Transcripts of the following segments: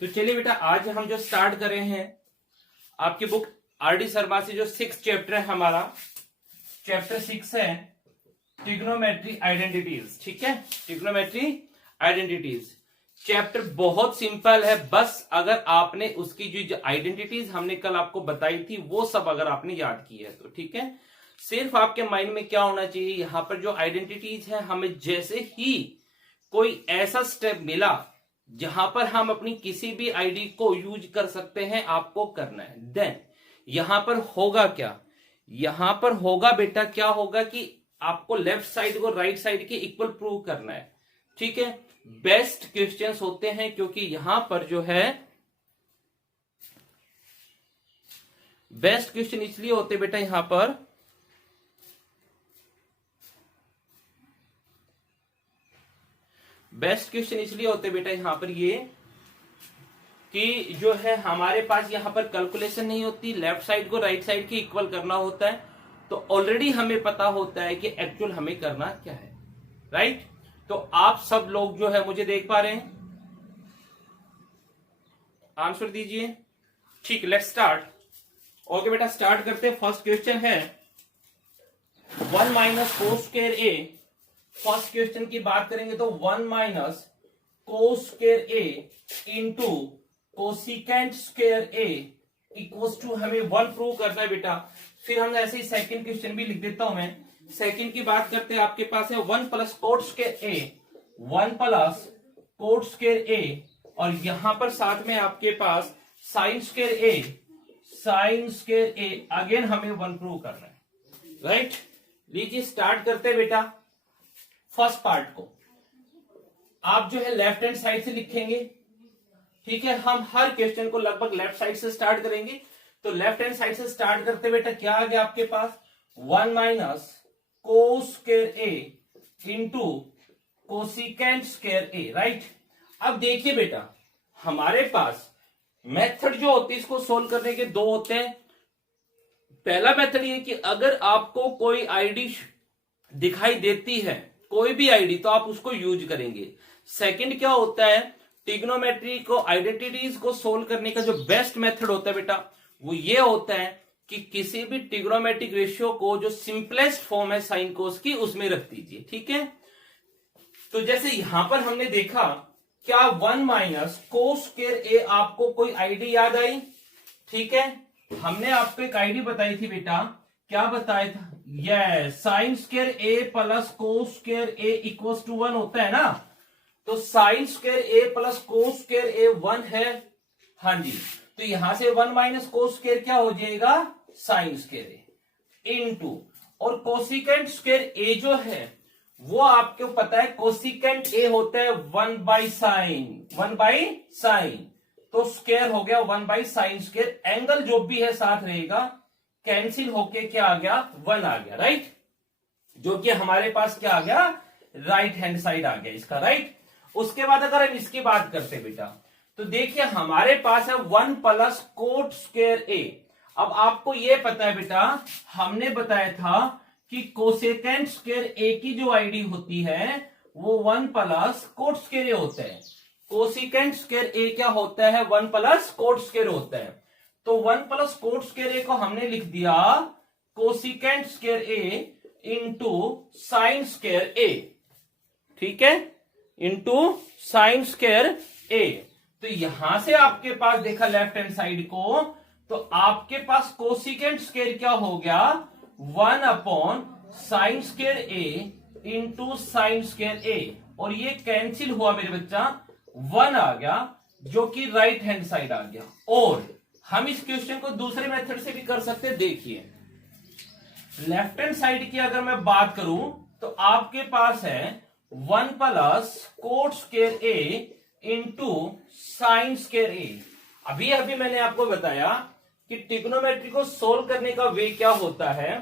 तो चलिए बेटा, आज हम जो स्टार्ट कर रहे हैं आपकी बुक आर.डी. शर्मा से जो 6 चैप्टर है हमारा, चैप्टर 6 है ट्रिग्नोमेट्री आइडेंटिटीज। ठीक है, ट्रिग्नोमेट्री आइडेंटिटीज चैप्टर बहुत सिंपल है। बस अगर आपने उसकी जो आइडेंटिटीज हमने कल आपको बताई थी वो सब अगर आपने याद की है तो ठीक है। सिर्फ आपके माइंड में क्या होना चाहिए, यहां पर जो आइडेंटिटीज है हमें जैसे ही कोई ऐसा स्टेप मिला जहां पर हम अपनी किसी भी आईडी को यूज कर सकते हैं, आपको करना है। देन यहां पर होगा क्या, यहां पर होगा बेटा क्या होगा कि आपको लेफ्ट साइड को राइट साइड के इक्वल प्रूव करना है। ठीक है, बेस्ट क्वेश्चंस होते हैं क्योंकि यहां पर जो है बेस्ट क्वेश्चन इसलिए होते बेटा, यहां पर बेस्ट क्वेश्चन इसलिए होते बेटा यहां पर ये कि जो है हमारे पास यहां पर कैलकुलेशन नहीं होती, लेफ्ट साइड को राइट साइड के इक्वल करना होता है। तो ऑलरेडी हमें पता होता है कि एक्चुअल हमें करना क्या है, राइट। तो आप सब लोग जो है मुझे देख पा रहे हैं, आंसर दीजिए। ठीक, लेट्स स्टार्ट। ओके बेटा, स्टार्ट करते हैं। फर्स्ट क्वेश्चन है 1 minus cos square A. First question की बात करेंगे तो 1 minus cos square A into cosecant square A equals to हमें 1 प्रूव करना है बेटा। फिर हम ऐसे ही सेकंड क्वेश्चन भी लिख देता हूं मैं। सेकंड की बात करते हैं, आपके पास है 1 plus cot square A, 1 plus cot square ए, और यहां पर साथ में आपके पास साइन स्क्वायर ए, साइन स्क्वायर ए, अगेन हमें 1 प्रूव करना है, राइट। लीजिए स्टार्ट करते हैं बेटा। फर्स्ट पार्ट को आप जो है लेफ्ट हैंड साइड से लिखेंगे। ठीक है, हम हर क्वेश्चन को लगभग लेफ्ट साइड से स्टार्ट करेंगे। तो लेफ्ट हैंड साइड से स्टार्ट करते बेटा क्या आ गया आपके पास, 1 minus cos square A into cosecant square A, right. अब देखिए बेटा, हमारे पास मेथड जो होती है इसको सोल्व करने के दो होते हैं। पहला मेथड ये कि अगर आपको कोई आईडी दिखाई देती है, कोई भी आईडी, तो आप उसको यूज करेंगे। सेकंड क्या होता है, ट्रिग्नोमेट्री को आइडेंटिटीज को सोल्व करने का जो बेस्ट मेथड होता है बेटा वो ये होता है कि किसी भी ट्रिग्नोमेट्रिक रेशियो को जो सिंपलेस्ट फॉर्म है साइन कोस की उसमें रख दीजिए। ठीक है, तो जैसे यहां पर हमने देखा क्या 1 माइनस कोस स्क्वायर ए, आपको कोई आईडी याद आई। ठीक है, हमने आपको एक आईडी बताई थी बेटा, क्या बताया था, ये sine square A plus cos square A equals to 1 होता है ना। तो sine square A plus cos square A 1 है, हाँ जी। तो यहां से 1 माइनस कोस स्क्वायर क्या हो जाएगा, साइन स्क्वायर ए इनटू, और कोसिकेंट स्क्वायर ए जो है वो आपको पता है कोसिकेंट ए होता है 1 बाई साइन, 1 बाई साइन, तो स्क्वायर हो गया 1 बाई साइन स्क्वायर। एंगल जो भी है साथ रहेगा, कैंसिल होके क्या आ गया, 1 आ गया, राइट। जो कि हमारे पास क्या आ गया, राइट हैंड साइड आ गया इसका, राइट। उसके बाद अगर हम इसकी बात करते बेटा तो देखिए हमारे पास है 1 प्लस कोट स्क्वायर ए। अब आपको यह पता है बेटा, हमने बताया था कि कोसेकेंट स्क्वायर ए की जो आईडी होती है वो 1 प्लस कोट स्क्वायर ए होता है। कोसिकेंट स्क्वायर ए क्या होता है, 1 प्लस कोट स्क्वायर होता है। तो 1 प्लस कोट स्क्वायर ए को हमने लिख दिया cosecant square A into sine square ए। ठीक है, इंटू साइन स्क्वायर ए। तो यहां से आपके पास देखा लेफ्ट हैंड साइड को, तो आपके पास कोसिकेंट स्क्वायर क्या हो गया, 1 upon sign square A into sine square ए, और ये कैंसिल हुआ मेरे बच्चा, 1 आ गया जो कि राइट हैंड साइड आ गया। और हम इस क्वेश्चन को दूसरे मेथड से भी कर सकते हैं। देखिए लेफ्ट हैंड साइड की अगर मैं बात करूं तो आपके पास है 1 plus cot square A into sine square ए। अभी अभी मैंने आपको बताया कि ट्रिग्नोमेट्री को सोल्व करने का वे क्या होता है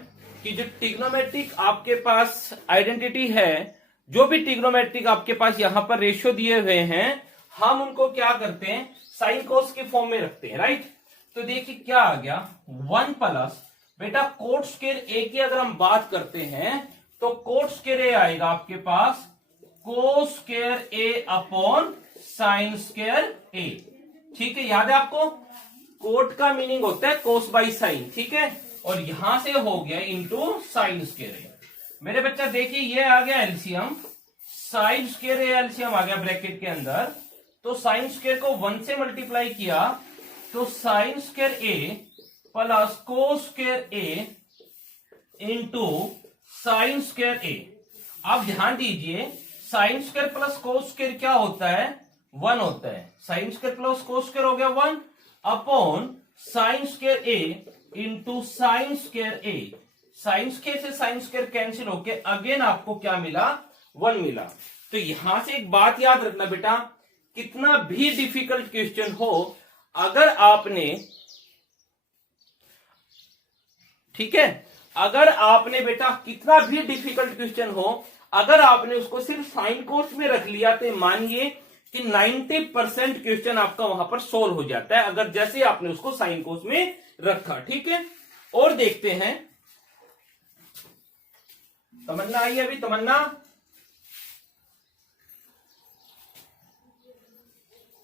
कि जो ट्रिग्नोमेट्रिक आपके पास आइडेंटिटी है, जो भी ट्रिग्नोमेट्रिक आपके पास यहां पर रेशियो दिए हुए हैं, हम उनको क्या करते हैं, साइन कोस के फॉर्म में रखते हैं, राइट। तो देखिए क्या आ गया, 1 प्लस बेटा कोट स्क्वायर ए की अगर हम बात करते हैं तो कोट स्क्वायर ए आएगा आपके पास कोस स्क्वायर ए अपॉन साइन स्क्वायर ए। ठीक है, याद है आपको? कोट का मीनिंग होता है कोस बाई साइन, ठीक है, और यहां से हो गया इंटू साइन स्क्वायर ए। मेरे बच्चा देखिए ये आ गया LCM, sine square A LCM आ गया ब्रैकेट के अंदर। तो साइन स्क्वायर को 1 से मल्टीप्लाई किया तो sine square A plus cos square A into sine square ए। आप ध्यान दीजिए sign square plus cos square क्या होता है? 1 होता है। Sine square plus cos square हो गया 1 upon sign square A into sine square A. Sine square से साइन स्क्वायर कैंसिल होके अगेन आपको क्या मिला? 1 मिला। तो यहां से एक बात याद रखना बेटा, कितना भी डिफिकल्ट क्वेश्चन हो, अगर आपने, ठीक है, अगर आपने बेटा कितना भी डिफिकल्ट क्वेश्चन हो, अगर आपने उसको सिर्फ साइन कोस में रख लिया तो मानिए कि 90% क्वेश्चन आपका वहां पर सोल्व हो जाता है, अगर जैसे आपने उसको साइन कोस में रखा। ठीक है, और देखते हैं। तमन्ना आई अभी? तमन्ना,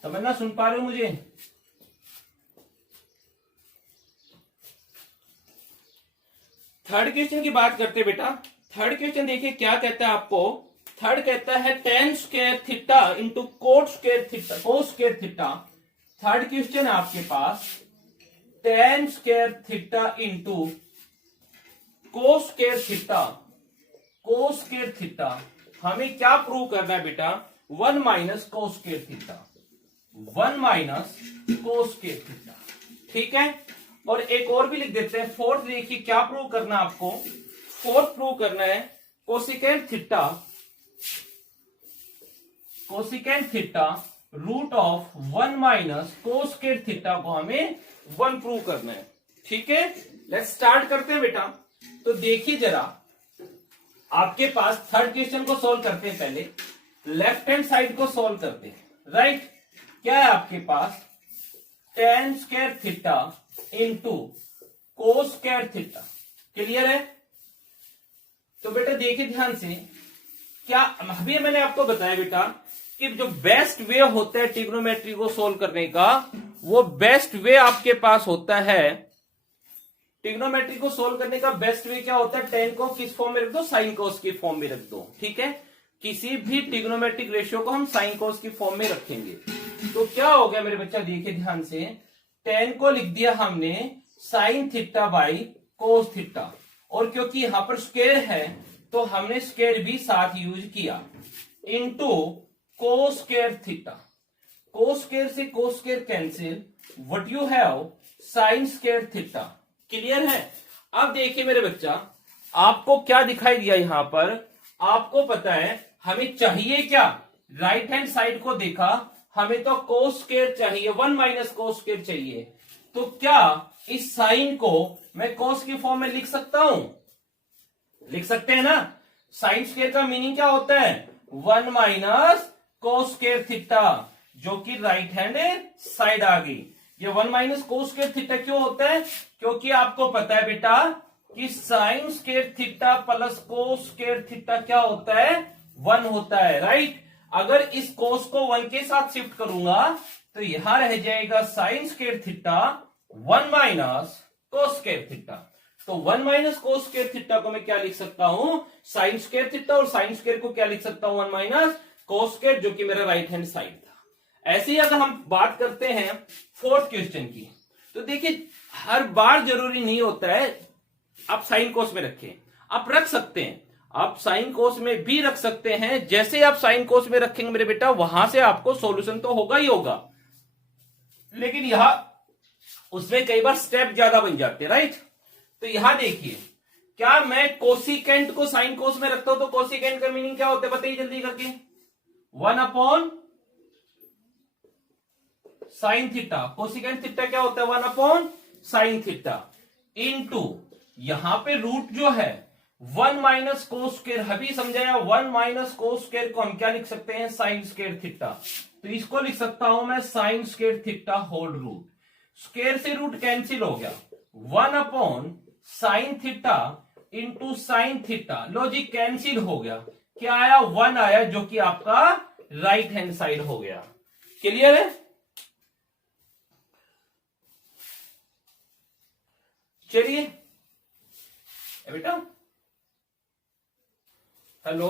तमन्ना सुन पा रहे हो मुझे? थर्ड क्वेश्चन की बात करते बेटा। थर्ड क्वेश्चन देखिए क्या कहता है आपको। थर्ड कहता है tan square theta into cot square theta, cos square theta. Third question है आपके पास tan square theta into cos square theta, cos square theta. हमें क्या प्रूव करना है बेटा? 1 minus cos square theta, 1 minus cos square theta. ठीक है, और एक और भी लिख देते हैं। फोर्थ देखिए क्या प्रूव करना है आपको। फोर्थ प्रूव करना है cosecant theta, cosecant theta root of 1 minus cos square theta को हमें 1 प्रूव करना है। ठीक है, लेट्स स्टार्ट करते हैं बेटा। तो देखिए जरा, आपके पास थर्ड क्वेश्चन को सोल्व करते हैं। पहले लेफ्ट हैंड साइड को सोल्व करते हैं। राइट, क्या है आपके पास? Tan square theta into cos square theta. Clear है? तो बेटा देखिए ध्यान से, क्या अभी मैंने आपको बताया बेटा कि जो बेस्ट वे होता है ट्रिग्नोमेट्री को सोल्व करने का, वो बेस्ट वे आपके पास होता है। ट्रिग्नोमेट्री को सोल्व करने का बेस्ट वे क्या होता है? टेन को किस फॉर्म में रख दो? साइन कोस की फॉर्म में रख दो। ठीक है, किसी भी ट्रिग्नोमेट्रिक रेशियो को हम साइन कोस की फॉर्म में रखेंगे। तो क्या हो गया मेरे बच्चा, देखिए ध्यान से, टेन को लिख दिया हमने sign theta by cos theta, और क्योंकि यहां पर स्क्वायर है तो हमने स्क्वायर भी साथ यूज किया, into cos square theta. Cos square से cos square cancel, what you have? Sine square theta. Clear है? अब देखिए मेरे बच्चा, आपको क्या दिखाई दिया यहां पर? आपको पता है हमें चाहिए क्या? राइट हैंड साइड को देखा, हमें तो कोस स्क्वायर चाहिए, 1 माइनस कोस स्क्वायर चाहिए। तो क्या इस साइन को मैं कोस की फॉर्म में लिख सकता हूं? लिख सकते हैं ना। साइन स्क्वायर का मीनिंग क्या होता है? 1 माइनस कोस स्क्वायर थीटा, जो कि राइट हैंड साइड आ गई। ये 1 माइनस कोस स्क्वायर थीटा क्यों होता है? क्योंकि आपको पता है बेटा कि sign square theta plus cos square theta क्या होता है? 1 होता है। राइट, अगर इस कोस को 1 के साथ शिफ्ट करूंगा तो यहां रह जाएगा sign square theta 1 minus cos square theta. तो 1 माइनस कोस स्क्वायर थीटा को मैं क्या लिख सकता हूं? साइन स्क्वायर थीटा, और साइन स्क्वायर को क्या लिख सकता हूं? 1 माइनस कोस स्क्वायर, जो कि मेरा राइट हैंड साइड था। ऐसे ही अगर हम बात करते हैं फोर्थ क्वेश्चन की, तो देखिए हर बार जरूरी नहीं होता है आप साइन कोस में रखें, आप रख सकते हैं, आप साइन कोस में भी रख सकते हैं। जैसे आप साइन कोस में रखेंगे मेरे बेटा, वहां से आपको सॉल्यूशन तो होगा ही होगा, लेकिन यहां उसमें कई बार स्टेप ज्यादा बन जाते हैं। राइट, तो यहां देखिए, क्या मैं कोसिकेंट को साइन कोस में रखता हूं तो कोसिकेंट का मीनिंग क्या होता है? बताइए जल्दी करके। 1 upon sine theta. Cosecant theta क्या होता है? 1 अपॉन साइन थीटा इनटू, यहां पे रूट जो है 1 माइनस कोस स्क्वायर, अभी समझाया। 1 माइनस कोस स्क्वायर को हम क्या लिख सकते हैं? Sine square theta. तो इसको लिख सकता हूं मैं sine square theta whole root. Square से रूट कैंसिल हो गया, 1 upon sine theta into sine theta. Logic cancel हो गया, क्या आया? 1 आया, जो कि आपका राइट हैंड साइड हो गया। क्लियर है? चलिए बेटा, हेलो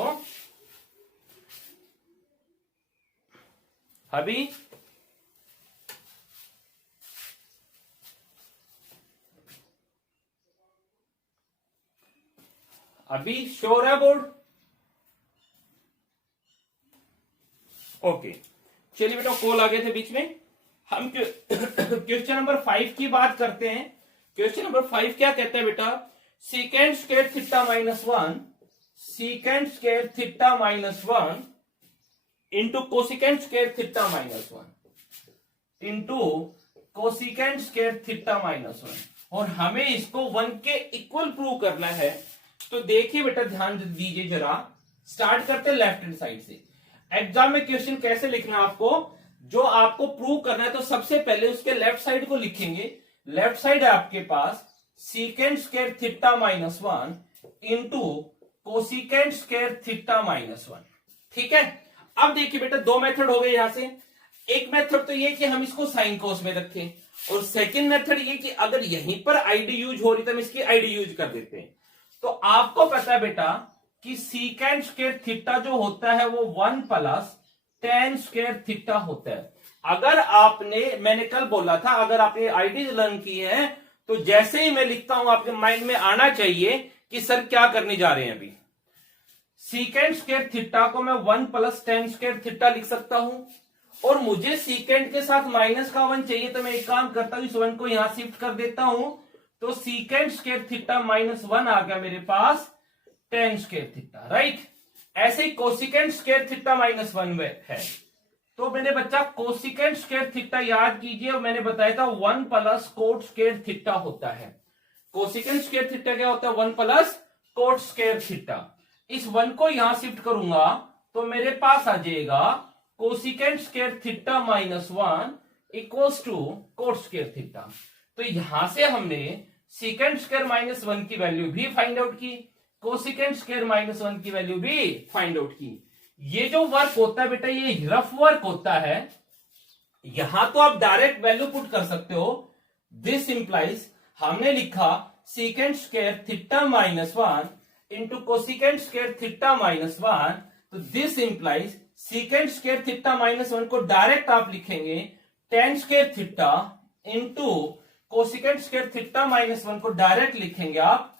अभी अभी श्योर है बोर्ड? ओके, चलिए बेटा, कॉल आ गए थे बीच में। हम क्वेश्चन नंबर 5 की बात करते हैं। क्वेश्चन नंबर 5 क्या कहता है बेटा? सीकेंड square theta minus 1, सीकेंड square theta minus 1 into cosecant square theta minus 1 into cosecant square theta minus 1, और हमें इसको 1 के इक्वल प्रूव करना है। तो देखिए बेटा, ध्यान दीजिए जरा, स्टार्ट करते हैं लेफ्ट हैंड साइड से। एग्जाम में क्वेश्चन कैसे लिखना है आपको, जो आपको प्रूव करना है तो सबसे पहले उसके लेफ्ट साइड को लिखेंगे। लेफ्ट साइड है आपके पास secant square theta minus 1 into cosecant square theta minus 1। ठीक है, अब देखिए बेटा, दो मेथड हो गए यहां से। एक मेथड तो ये कि हम इसको साइन कोस में रखें, और सेकंड मेथड ये कि अगर यहीं पर आईडी यूज हो रही तो हम इसकी आईडी यूज कर देते हैं। तो आपको पता है बेटा कि सीकेंड स्क्वायर थीटा जो होता है वो 1 प्लस टेन स्क्वायर थीटा होता है। अगर आपने, मैंने कल बोला था, अगर आपने आईडी लर्न की है तो जैसे ही मैं लिखता हूं आपके माइंड में आना चाहिए कि सर क्या करने जा रहे हैं। अभी सीकेंड स्क्वायर थीटा को मैं 1 प्लस टेन स्क्वायर थीटा लिख सकता हूं, और मुझे सीकेंड के साथ माइनस का 1 चाहिए, तो मैं एक काम करता हूं, इस 1 को यहां शिफ्ट कर देता हूं। तो सीकेंड स्क्वायर थीटा माइनस 1 आ गया मेरे पास टेन स्क्वायर थीटा, राइट। ऐसे ही कोसिकेंड स्क्वायर थीटा माइनस 1 है, तो मैंने बच्चा कोसिकेंड स्क्वायर थीटा याद कीजिए, और मैंने बताया था 1 प्लस कोट स्क्वायर थीटा होता है। कोसिकेंड स्क्वायर थीटा क्या होता है? 1 प्लस कोट स्क्वायर थीटा। इस 1 को यहां शिफ्ट करूंगा तो मेरे पास आ जाएगा cosecant square theta minus 1 equals to cot square theta. तो यहां से हमने सीकेंड स्क्वायर माइनस 1 की वैल्यू भी फाइंड आउट की, कोसिकेंड स्क्वायर माइनस 1 की वैल्यू भी फाइंड आउट की। ये जो वर्क होता है बेटा, ये रफ वर्क होता है। यहां तो आप डायरेक्ट वैल्यू पुट कर सकते हो। दिस इंप्लाइज, हमने लिखा सीकेंड square theta minus 1 into cosecant square theta minus 1, तो this implies सीकेंड square theta minus 1 को डायरेक्ट आप लिखेंगे ten square theta into cosecant square theta minus 1 को डायरेक्ट लिखेंगे आप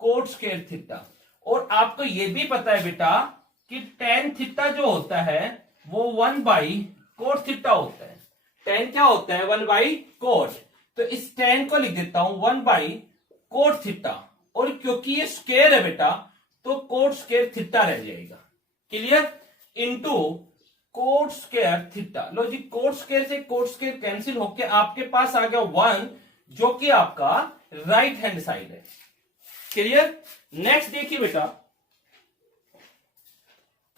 कोट स्क्वायर थीटा। और आपको यह भी पता है बेटा कि टेन थीटा जो होता है वो 1 बाई कोट थीटा होता है। टेन क्या होता है? 1 बाई कोट। तो इस टेन को लिख देता हूं 1 बाई कोट थीटा, और क्योंकि ये स्क्वायर है बेटा तो कोट स्क्वायर थीटा रह जाएगा। Clear? Into cot square theta. लो जी, कोट स्क्वायर से कोट स्क्वायर कैंसिल होके आपके पास आ गया 1, जो कि आपका राइट हैंड साइड है। क्लियर? नेक्स्ट देखिए बेटा,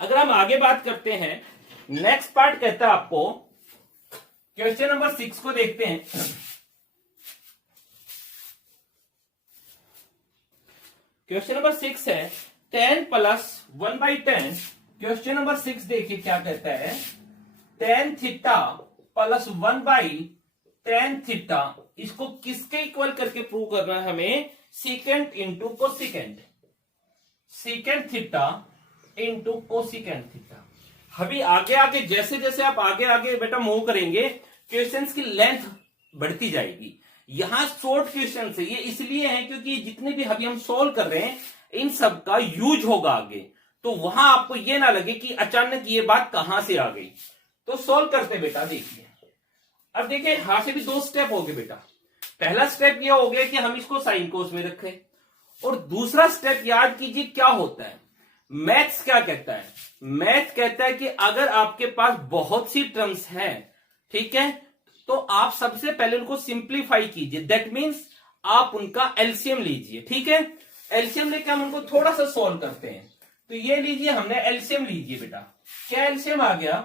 अगर हम आगे बात करते हैं, नेक्स्ट पार्ट कहता है आपको, क्वेश्चन नंबर 6 को देखते हैं। क्वेश्चन नंबर 6 है 10 प्लस 1 बाई 10। क्वेश्चन नंबर 6 देखिए क्या कहता है, tan theta plus 1 by tan theta, इसको किसके इक्वल करके प्रूव करना है हमें? सीकेंड into cosecant, secant theta into cosecant theta. अभी आगे आगे जैसे जैसे आप आगे आगे बेटा मूव करेंगे, क्वेश्चंस की लेंथ बढ़ती जाएगी। यहां शॉर्ट क्वेश्चन है, ये इसलिए है क्योंकि जितने भी अभी हम सोल्व कर रहे हैं इन सब का यूज होगा आगे, तो वहां आपको ये ना लगे कि अचानक ये बात कहां से आ गई। तो सोल्व करते बेटा, देखिए अब देखिए यहां से भी 2 स्टेप हो गए बेटा। पहला स्टेप ये हो गया कि हम इसको साइन कोस में रखें, और दूसरा स्टेप याद कीजिए क्या होता है। मैथ्स क्या कहता है? मैथ कहता है कि अगर आपके पास बहुत सी टर्म्स हैं, ठीक है, तो आप सबसे पहले उनको सिंप्लीफाई कीजिए। दैट मीन्स आप उनका एलसीएम लीजिए। ठीक है, एलसीएम लेके हम उनको थोड़ा सा सोल्व करते हैं। तो ये लीजिए, हमने एलसीएम लीजिए बेटा। क्या एलसीएम आ गया?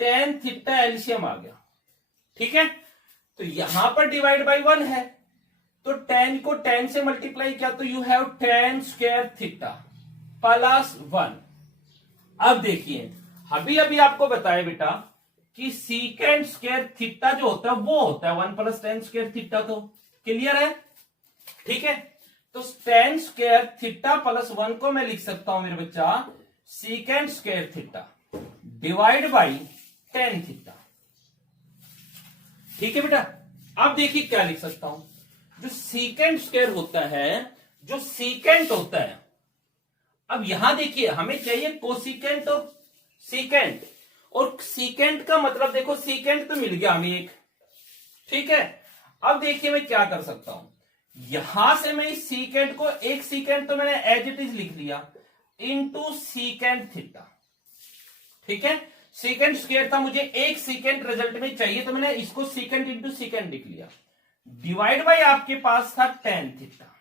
टेन थीटा एलसीएम आ गया। ठीक है, तो यहां पर डिवाइड बाई 1 है, तो 10 को 10 से मल्टीप्लाई किया तो you have ten square theta plus 1। अब देखिए, अभी अभी आपको बताया बेटा कि सीकेंड स्क्वायर थीटा जो होता है वो होता है 1 प्लस टेन स्क्वायर थीटा। तो क्लियर है? ठीक है, तो टेन स्क्वायर थीटा प्लस 1 को मैं लिख सकता हूं मेरे बच्चा सीकेंड square theta divide by tan theta. ठीक है बेटा, अब देखिए क्या लिख सकता हूं, जो सीकेंड स्क्वायर होता है, जो सीकेंट होता है, अब यहां देखिए हमें चाहिए कोसिकेंट और सीकेंट, और सीकेंट का मतलब देखो सीकेंट तो मिल गया हमें एक। ठीक है, अब देखिए मैं क्या कर सकता हूं, यहां से मैं इस सीकेंट को, एक सीकेंट तो मैंने एज इट इज लिख लिया इनटू सीकेंट थीटा। ठीक है, सीकेंट स्क्वायर था, मुझे एक सीकेंट रिजल्ट में चाहिए, तो मैंने इसको सीकेंट इंटू सीकेंट लिख लिया, डिवाइड बाई आपके पास था टेन थीटा।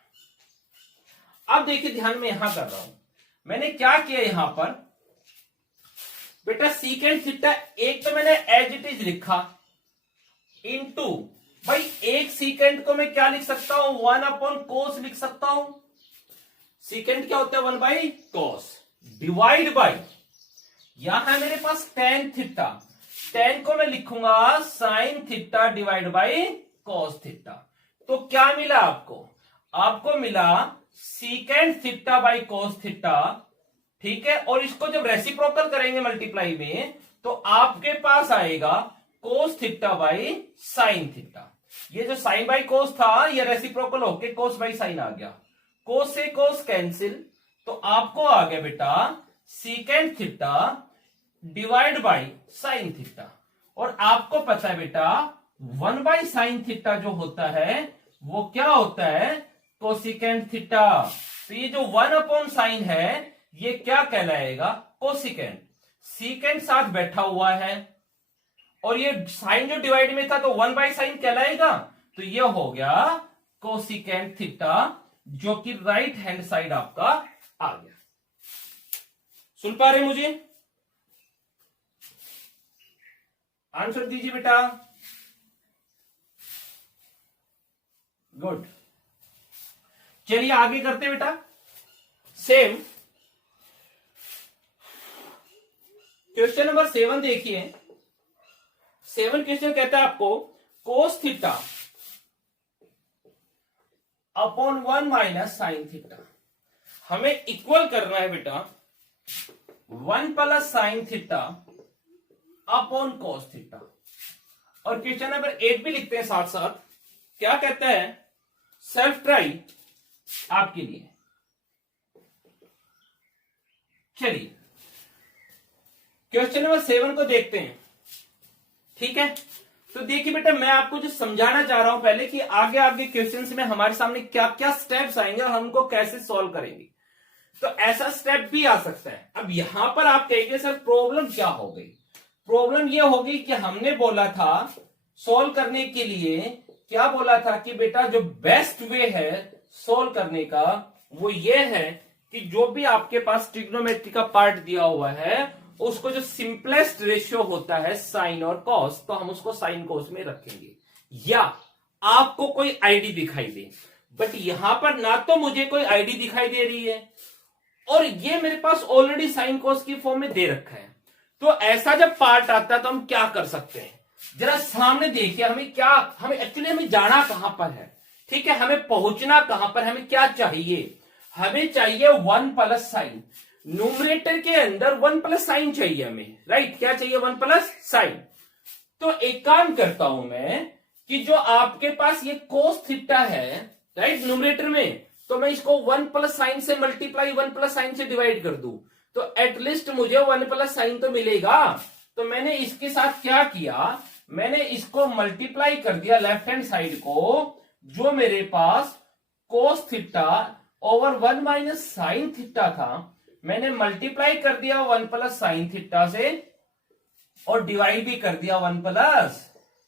अब देखिए ध्यान में यहां कर रहा हूं, मैंने क्या किया यहां पर बेटा, सीकेंट थीटा एक तो मैंने एज इट इज लिखा इनटू, भाई एक सीकेंट को मैं क्या लिख सकता हूं, 1/cos लिख सकता हूं। सीकेंट क्या होता है, 1/cos डिवाइड बाई, यहां है मेरे पास टेन थीटा, टेन को मैं लिखूंगा sign theta divide by cos theta. तो क्या मिला आपको, आपको मिला secant theta by cos theta. ठीक है, और इसको जब रेसिप्रोकल करेंगे मल्टीप्लाई में, तो आपके पास आएगा cos theta by sine theta. ये जो साइन बाई कोस था, ये रेसिप्रोकल होके कोस बाई साइन आ गया, कोस से कोस कैंसिल, तो आपको आ गया बेटा secant theta divide by sine theta. और आपको पता है बेटा 1/sin थीटा जो होता है वो क्या होता है, कोसिकेंट थीटा। तो ये जो 1/sin है ये क्या कहलाएगा, कोसिकेंट। सीकेंट साथ बैठा हुआ है, और ये साइन जो डिवाइड में था तो 1/sin कहलाएगा, तो ये हो गया कोसिकेंट थीटा, जो कि राइट हैंड साइड आपका आ गया। सुन पा रहे मुझे, आंसर दीजिए बेटा। गुड, चलिए आगे करते बेटा। सेम क्वेश्चन नंबर 7 देखिए। 7 क्वेश्चन कहता है आपको cos theta upon 1 minus sine theta, हमें इक्वल करना है बेटा 1 प्लस साइन थीटा अपॉन कोस थीटा। और क्वेश्चन नंबर 8 भी लिखते हैं साथ साथ, क्या कहता है, सेल्फ ट्राई आपके लिए। चलिए क्वेश्चन नंबर 7 को देखते हैं। ठीक है, तो देखिए बेटा मैं आपको जो समझाना चाह रहा हूं पहले, कि आगे आगे क्वेश्चंस में हमारे सामने क्या क्या स्टेप्स आएंगे और हमको कैसे सॉल्व करेंगे। तो ऐसा स्टेप भी आ सकता है। अब यहां पर आप कहेंगे सर प्रॉब्लम क्या हो गई, प्रॉब्लम यह होगी कि हमने बोला था सॉल्व करने के लिए, क्या बोला था कि बेटा जो बेस्ट वे है सॉल्व करने का वो ये है कि जो भी आपके पास ट्रिग्नोमेट्री का पार्ट दिया हुआ है उसको जो सिंपलेस्ट रेशियो होता है साइन और कॉस, तो हम उसको साइन कॉस में रखेंगे, या आपको कोई आईडी दिखाई दे। बट यहां पर ना तो मुझे कोई आईडी दिखाई दे रही है, और ये मेरे पास ऑलरेडी साइन कॉस की फॉर्म में दे रखा है। तो ऐसा जब पार्ट आता है तो हम क्या कर सकते हैं, जरा सामने देखिए, हमें एक्चुअली हमें जाना कहां पर है। ठीक है, हमें पहुंचना कहां पर, हमें क्या चाहिए, हमें चाहिए 1 प्लस साइन। न्यूमरेटर के अंदर 1 प्लस साइन चाहिए हमें, राइट, क्या चाहिए 1 प्लस साइन। तो एक काम करता हूं मैं कि जो आपके पास ये कोस थीटा है राइट न्यूमरेटर में, तो मैं इसको 1 प्लस साइन से मल्टीप्लाई 1 प्लस साइन से डिवाइड कर दूं, तो एटलीस्ट मुझे 1 प्लस साइन तो मिलेगा। तो मैंने इसके साथ क्या किया, मैंने इसको मल्टीप्लाई कर दिया लेफ्ट हैंड साइड को, जो मेरे पास cos theta over 1 minus sine theta था, मैंने मल्टीप्लाई कर दिया 1 प्लस साइन थीटा से, और डिवाइड भी कर दिया 1 प्लस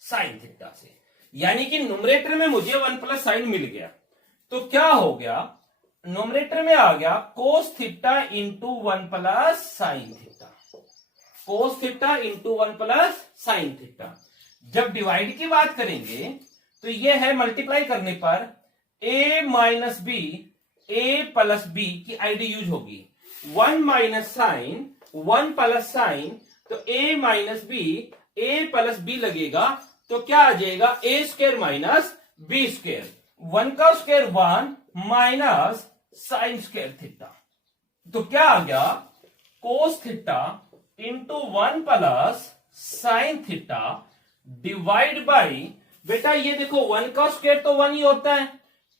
साइन थीटा से। यानी कि न्यूमरेटर में मुझे 1 प्लस साइन मिल गया। तो क्या हो गया, न्यूमरेटर में आ गया cos theta into 1 plus sine theta, cos theta into 1 plus sine theta. जब डिवाइड की बात करेंगे तो यह है मल्टीप्लाई करने पर a minus B, a plus B की आईडी यूज होगी, 1 माइनस साइन 1 प्लस साइन, तो a minus B, a plus B लगेगा, तो क्या आ जाएगा a square minus B square. 1 का square 1 minus sine square theta. तो क्या आ गया, cos theta into 1 plus sine theta divide by, बेटा ये देखो 1 का स्क्वायर तो 1 ही होता है,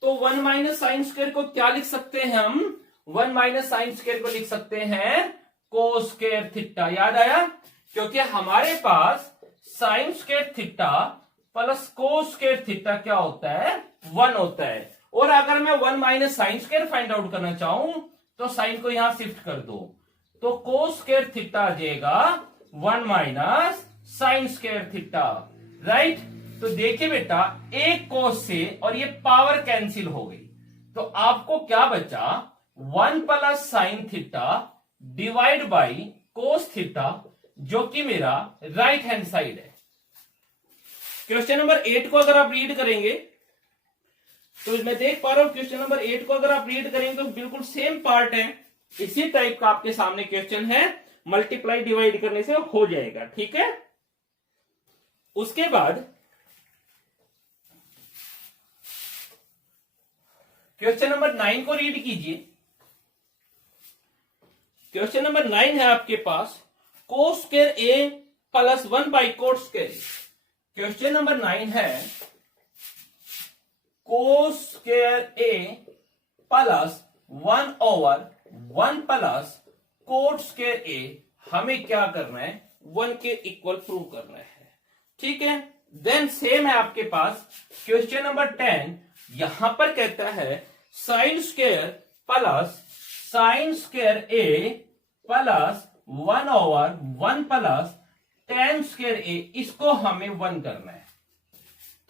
तो 1 माइनस साइन स्क्वायर को क्या लिख सकते हैं हम, 1 माइनस साइन स्क्वायर को लिख सकते हैं कोस स्क्वायर थीटा। याद आया, क्योंकि हमारे पास sine square theta plus cos square theta क्या होता है, 1 होता है। और अगर मैं 1 minus sine square find out करना चाहूं तो साइन को यहां शिफ्ट कर दो, तो कोस स्क्वायर थीटा आ जाएगा 1 minus sine square theta, right. तो देखिए बेटा, एक कोस से और ये पावर कैंसिल हो गई, तो आपको क्या बचा, 1 plus sine theta divide by cos theta, जो कि मेरा राइट हैंड साइड है। क्वेश्चन नंबर 8 को अगर आप रीड करेंगे तो मैं देख पा रहा हूं, क्वेश्चन नंबर 8 को अगर आप रीड करेंगे तो बिल्कुल सेम पार्ट है, इसी टाइप का आपके सामने क्वेश्चन है, मल्टीप्लाई डिवाइड करने से हो जाएगा, ठीक है। उसके बाद क्वेश्चन नंबर 9 को रीड कीजिए। क्वेश्चन नंबर 9 है आपके पास cos square A plus 1 by cot square. Question number 9 है cos square A plus 1 over 1 plus cot square A, हमें क्या करना है, 1 के इक्वल प्रूव करना है, ठीक है। देन सेम है आपके पास क्वेश्चन नंबर 10, यहां पर कहता है sine square plus sine square A plus 1 over 1 plus tan square A, इसको हमें 1 करना है।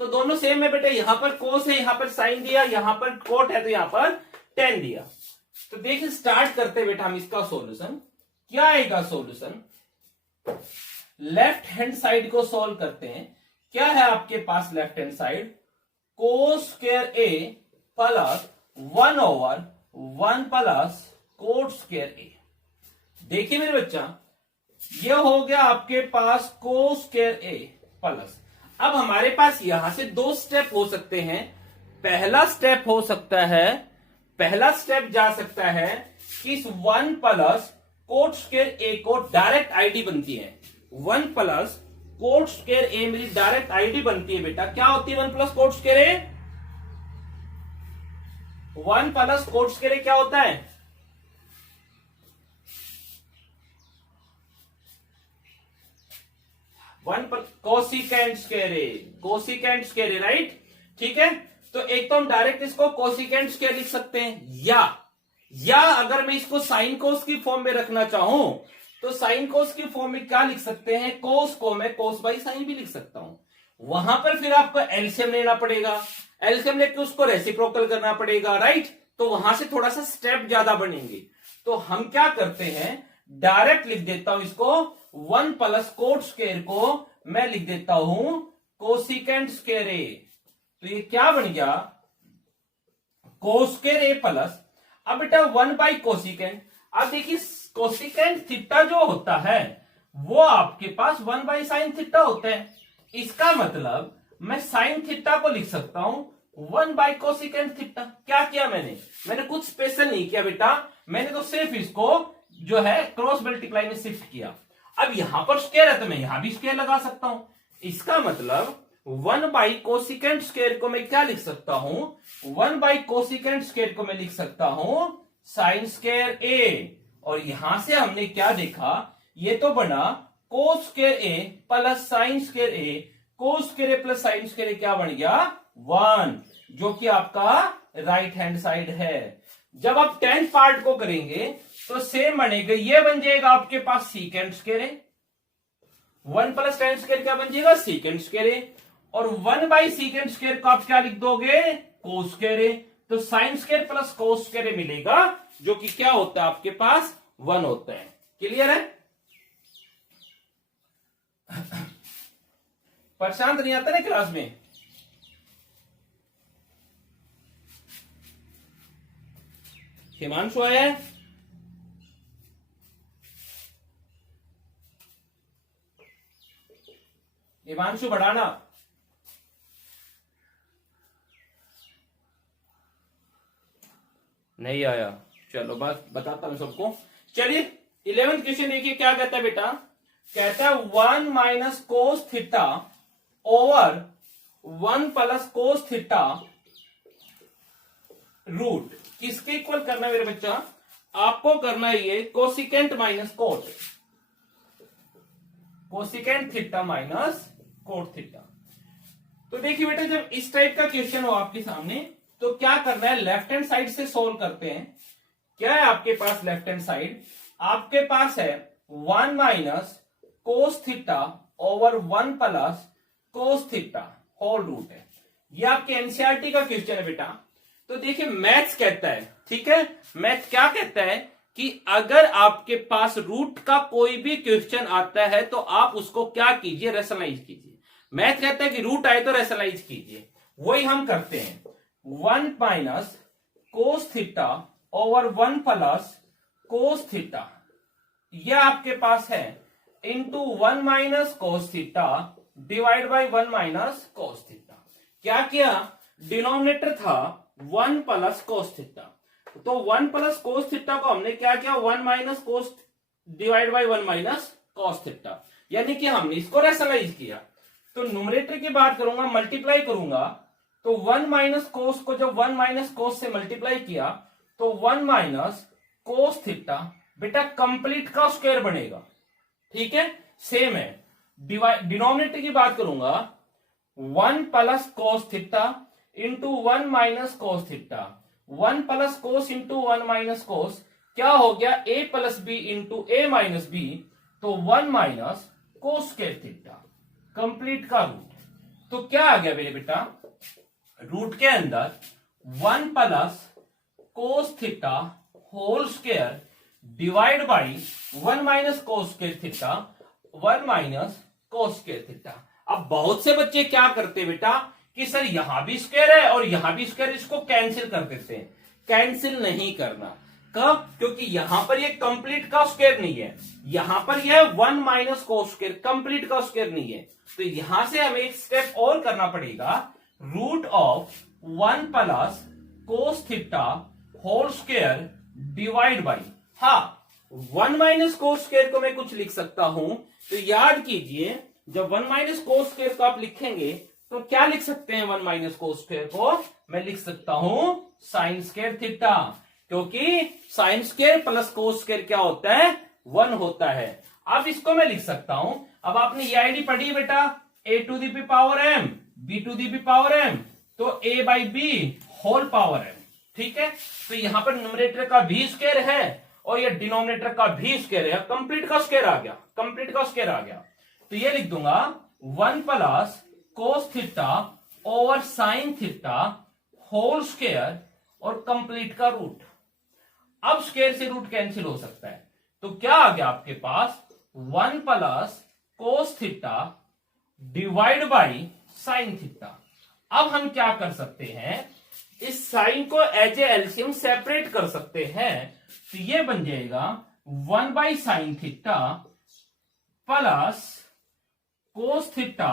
तो दोनों सेम है बेटा, यहां पर कोस है, यहां पर साइन दिया, यहां पर कोट है तो यहां पर टेन दिया। तो देखिए स्टार्ट करते बेटा हम इसका सॉल्यूशन, क्या आएगा सॉल्यूशन, लेफ्ट हैंड साइड को सॉल्व करते हैं। क्या है आपके पास left hand side, cos square A plus 1 over 1 plus cot square A. देखिए मेरे बच्चा, ये हो गया आपके पास कोस स्क्वायर ए प्लस, अब हमारे पास यहां से 2 स्टेप हो सकते हैं। पहला स्टेप हो सकता है, पहला स्टेप जा सकता है कि इस 1 प्लस कोट स्क्वायर ए को डायरेक्ट आईडी बनती है, 1 प्लस कोट स्क्वायर ए मेरी डायरेक्ट आईडी बनती है बेटा। क्या होती है 1 plus cot square A, 1 plus cot square ए क्या होता है, कोसिकेंट स्क्वायर ए, कोसिकेंट स्क्वायर ए, राइट, ठीक है। तो एक तो हम डायरेक्ट इसको कोसिकेंट स्क्वायर लिख सकते हैं, या अगर मैं इसको साइन कोस की फॉर्म में रखना चाहूं तो साइन कोस की फॉर्म में क्या लिख सकते हैं, कोस को मैं कोस बाई साइन भी लिख सकता हूं। वहां पर फिर आपको एलसीएम लेना पड़ेगा, एलसीएम लेके उसको रेसिप्रोकल करना पड़ेगा, राइट। तो वहां से थोड़ा सा स्टेप ज्यादा बनेंगे। तो हम क्या करते हैं, डायरेक्ट लिख देता हूं इसको, 1 प्लस कोट स्क्वायर को मैं लिख देता हूं कोसिकेंट स्क्वायर ए। तो ये क्या बन गया, कोस स्क्वायर ए प्लस, अब बेटा 1 बाई कोसिकेंट। अब देखिए कोसिकेंट थीटा जो होता है वो आपके पास 1 बाई साइन थीटा होता है। इसका मतलब मैं साइन थीटा को लिख सकता हूं 1 बाई कोसिकेंट थीटा। क्या किया मैंने कुछ स्पेशल नहीं किया बेटा, मैंने तो सिर्फ इसको जो है क्रॉस मल्टीप्लाई में शिफ्ट किया। अब यहां पर स्क्वायर है तो मैं यहां भी स्क्वायर लगा सकता हूं। इसका मतलब 1 बाई कोसिकेंट स्क्वायर को मैं क्या लिख सकता हूं, 1 बाई कोसिकेंट स्क्वायर को मैं लिख सकता हूं साइन स्क्वायर ए। और यहां से हमने क्या देखा, ये तो बना कोस square A plus sine square A, cos square A plus sine square ए क्या बन गया 1, जो कि आपका राइट हैंड साइड है। जब आप 10 पार्ट को करेंगे तो सेम बनेगा, ये बन जाएगा आपके पास secant square A, 1 plus tan square क्या बन जाएगा सीकेंट स्क्वायर ए, और 1 बाई सीकेंट स्क्वायर को आप क्या लिख दोगे, कोस स्क्वायर ए। तो sine square plus cos square A मिलेगा, जो कि क्या होता है आपके पास 1 होता है। क्लियर है, प्रशांत नहीं आता ना क्लास में, हिमांशु आया है, हिमांशु बढ़ाना। नहीं आया, चलो बस बताता हूं सबको। चलिए 11th क्वेश्चन देखिए क्या कहता है बेटा, कहता है 1 minus cos theta over 1 plus cos theta root किसके इक्वल करना है मेरे बच्चा, आपको करना है ये cosecant minus cot, cosecant theta minus cot theta. तो देखिए बेटा जब इस टाइप का क्वेश्चन हो आपके सामने तो क्या करना है, लेफ्ट हैंड साइड से सोल्व करते हैं। क्या है आपके पास लेफ्ट हैंड साइड, आपके पास है 1 minus cos theta over 1 plus cos theta whole root है। ये आपके एनसीईआरटी का क्वेश्चन है बेटा। तो देखिए मैथ्स कहता है, ठीक है, मैथ क्या कहता है कि अगर आपके पास रूट का कोई भी क्वेश्चन आता है तो आप उसको क्या कीजिए, रेशनलाइज कीजिए। मैथ कहता है कि रूट आए तो रेशनलाइज कीजिए, वही हम करते हैं। 1 minus cos theta over 1 plus cos theta, यह आपके पास है into 1 minus cos theta divide by 1 minus cos theta. क्या किया, डिनोमिनेटर था 1 प्लस कोस थीटा, तो 1 प्लस कोस थीटा को हमने क्या किया, 1 minus cos divide by 1 minus cos theta, यानी कि हमने इसको रेशनलाइज किया। तो न्यूमरेटर की बात करूंगा, मल्टीप्लाई करूंगा, तो 1 माइनस कोस को जब 1 माइनस कोस से मल्टीप्लाई किया तो 1 माइनस कोस थीटा बेटा कंप्लीट का स्क्वायर बनेगा, ठीक है, सेम है। डिनोमिनेटर की बात करूंगा 1 plus cos theta into 1 minus cos theta, 1 plus cos into 1 minus cos क्या हो गया, a plus B into A minus B, तो 1 minus cos square theta complete का रूट। तो क्या आ गया मेरे बेटा, रूट के अंदर 1 plus cos theta whole square divide by 1 minus cos square theta, 1 minus cos square theta. अब बहुत से बच्चे क्या करते बेटा कि सर यहां भी स्क्वायर है और यहां भी स्क्वायर, इसको कैंसिल कर देते हैं। कैंसिल नहीं करना, कब, क्योंकि यहां पर ये कंप्लीट का स्क्वायर नहीं है, यहां पर यह 1 माइनस कोस स्क्वायर कंप्लीट का स्क्वायर नहीं है। तो यहां से हमें एक स्टेप और करना पड़ेगा, root of 1 plus cos theta whole square divide by, हाँ 1 माइनस कोस स्क्वायर को मैं कुछ लिख सकता हूं, तो याद कीजिए जब 1 माइनस कोस स्क्वायर को आप लिखेंगे तो क्या लिख सकते हैं, 1 माइनस कोस स्क्वायर को मैं लिख सकता हूं साइन स्क्वायर थीटा, क्योंकि sign square plus cos square क्या होता है, 1 होता है। अब इसको मैं लिख सकता हूं, अब आपने ये आईडी पढ़ी है बेटा, a to the power m b to the power m, तो a by B whole power m, ठीक है। तो यहां पर न्यूमरेटर का भी स्क्वायर है और ये डिनोमिनेटर का भी स्क्वायर है, कंप्लीट का स्क्वायर आ गया, कंप्लीट का स्क्वायर आ गया। तो ये लिख दूंगा 1 plus cos theta over sine theta whole square और कंप्लीट का रूट। अब स्क्वायर से रूट कैंसिल हो सकता है, तो क्या आ गया आपके पास 1 plus cos theta divide by sine theta. अब हम क्या कर सकते हैं, इस साइन को एज ए एलसीएम सेपरेट कर सकते हैं, तो ये बन जाएगा 1 by sine theta plus cos theta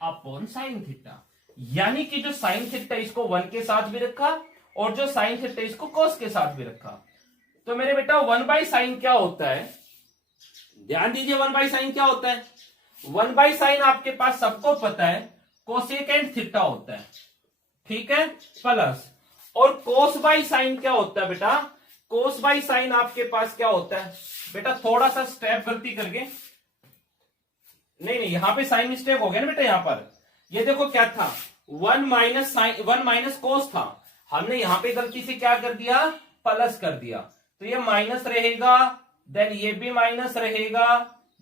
upon sine theta, यानी कि जो साइन थीटा इसको 1 के साथ भी रखा और जो साइन थीटा इसको कोस के साथ भी रखा। तो मेरे बेटा 1 बाई साइन क्या होता है, ध्यान दीजिए 1 बाई साइन क्या होता है, 1 बाई साइन आपके पास सबको पता है कोसेकेंट थीटा होता है, ठीक है, प्लस और कोस बाई साइन क्या होता है बेटा, कोस बाई साइन आपके पास क्या होता है बेटा, थोड़ा सा स्टेप गलती करके, नहीं यहां पे साइन मिस्टेक हो गया ना बेटा, यहां पर ये देखो क्या था 1 माइनस साइन 1 माइनस कोस था, हमने यहां पे गलती से क्या कर दिया, प्लस कर दिया, तो ये माइनस रहेगा, देन ये भी माइनस रहेगा,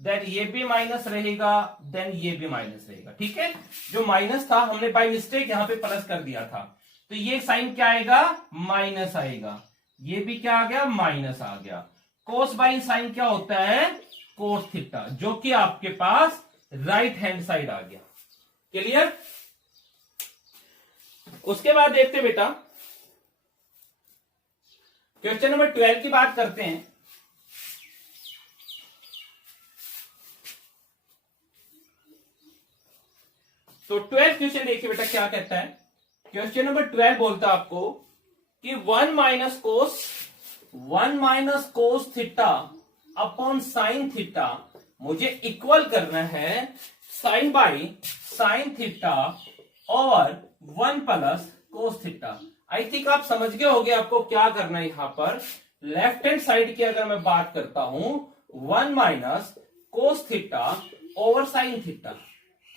देन ये भी माइनस रहेगा, देन ये भी माइनस रहेगा, ठीक है। जो माइनस था हमने बाय मिस्टेक यहां पे प्लस कर दिया था, तो ये साइन क्या आएगा, माइनस आएगा, ये भी क्या आ गया, माइनस आ गया। कोस बाई साइन क्या होता है, कोस थीटा, जो कि आपके पास राइट हैंड साइड आ गया, क्लियर। उसके बाद देखते बेटा क्वेश्चन नंबर 12 की बात करते हैं। तो 12 क्वेश्चन देखिए बेटा क्या कहता है, क्वेश्चन नंबर 12 बोलता है आपको कि 1 minus cos theta upon sine theta मुझे इक्वल करना है साइन बाई साइन थीटा और 1 plus cos theta. I think आप समझ गए होंगे आपको क्या करना है। यहां पर लेफ्ट हैंड साइड की अगर मैं बात करता हूं 1 minus cos theta over sine theta.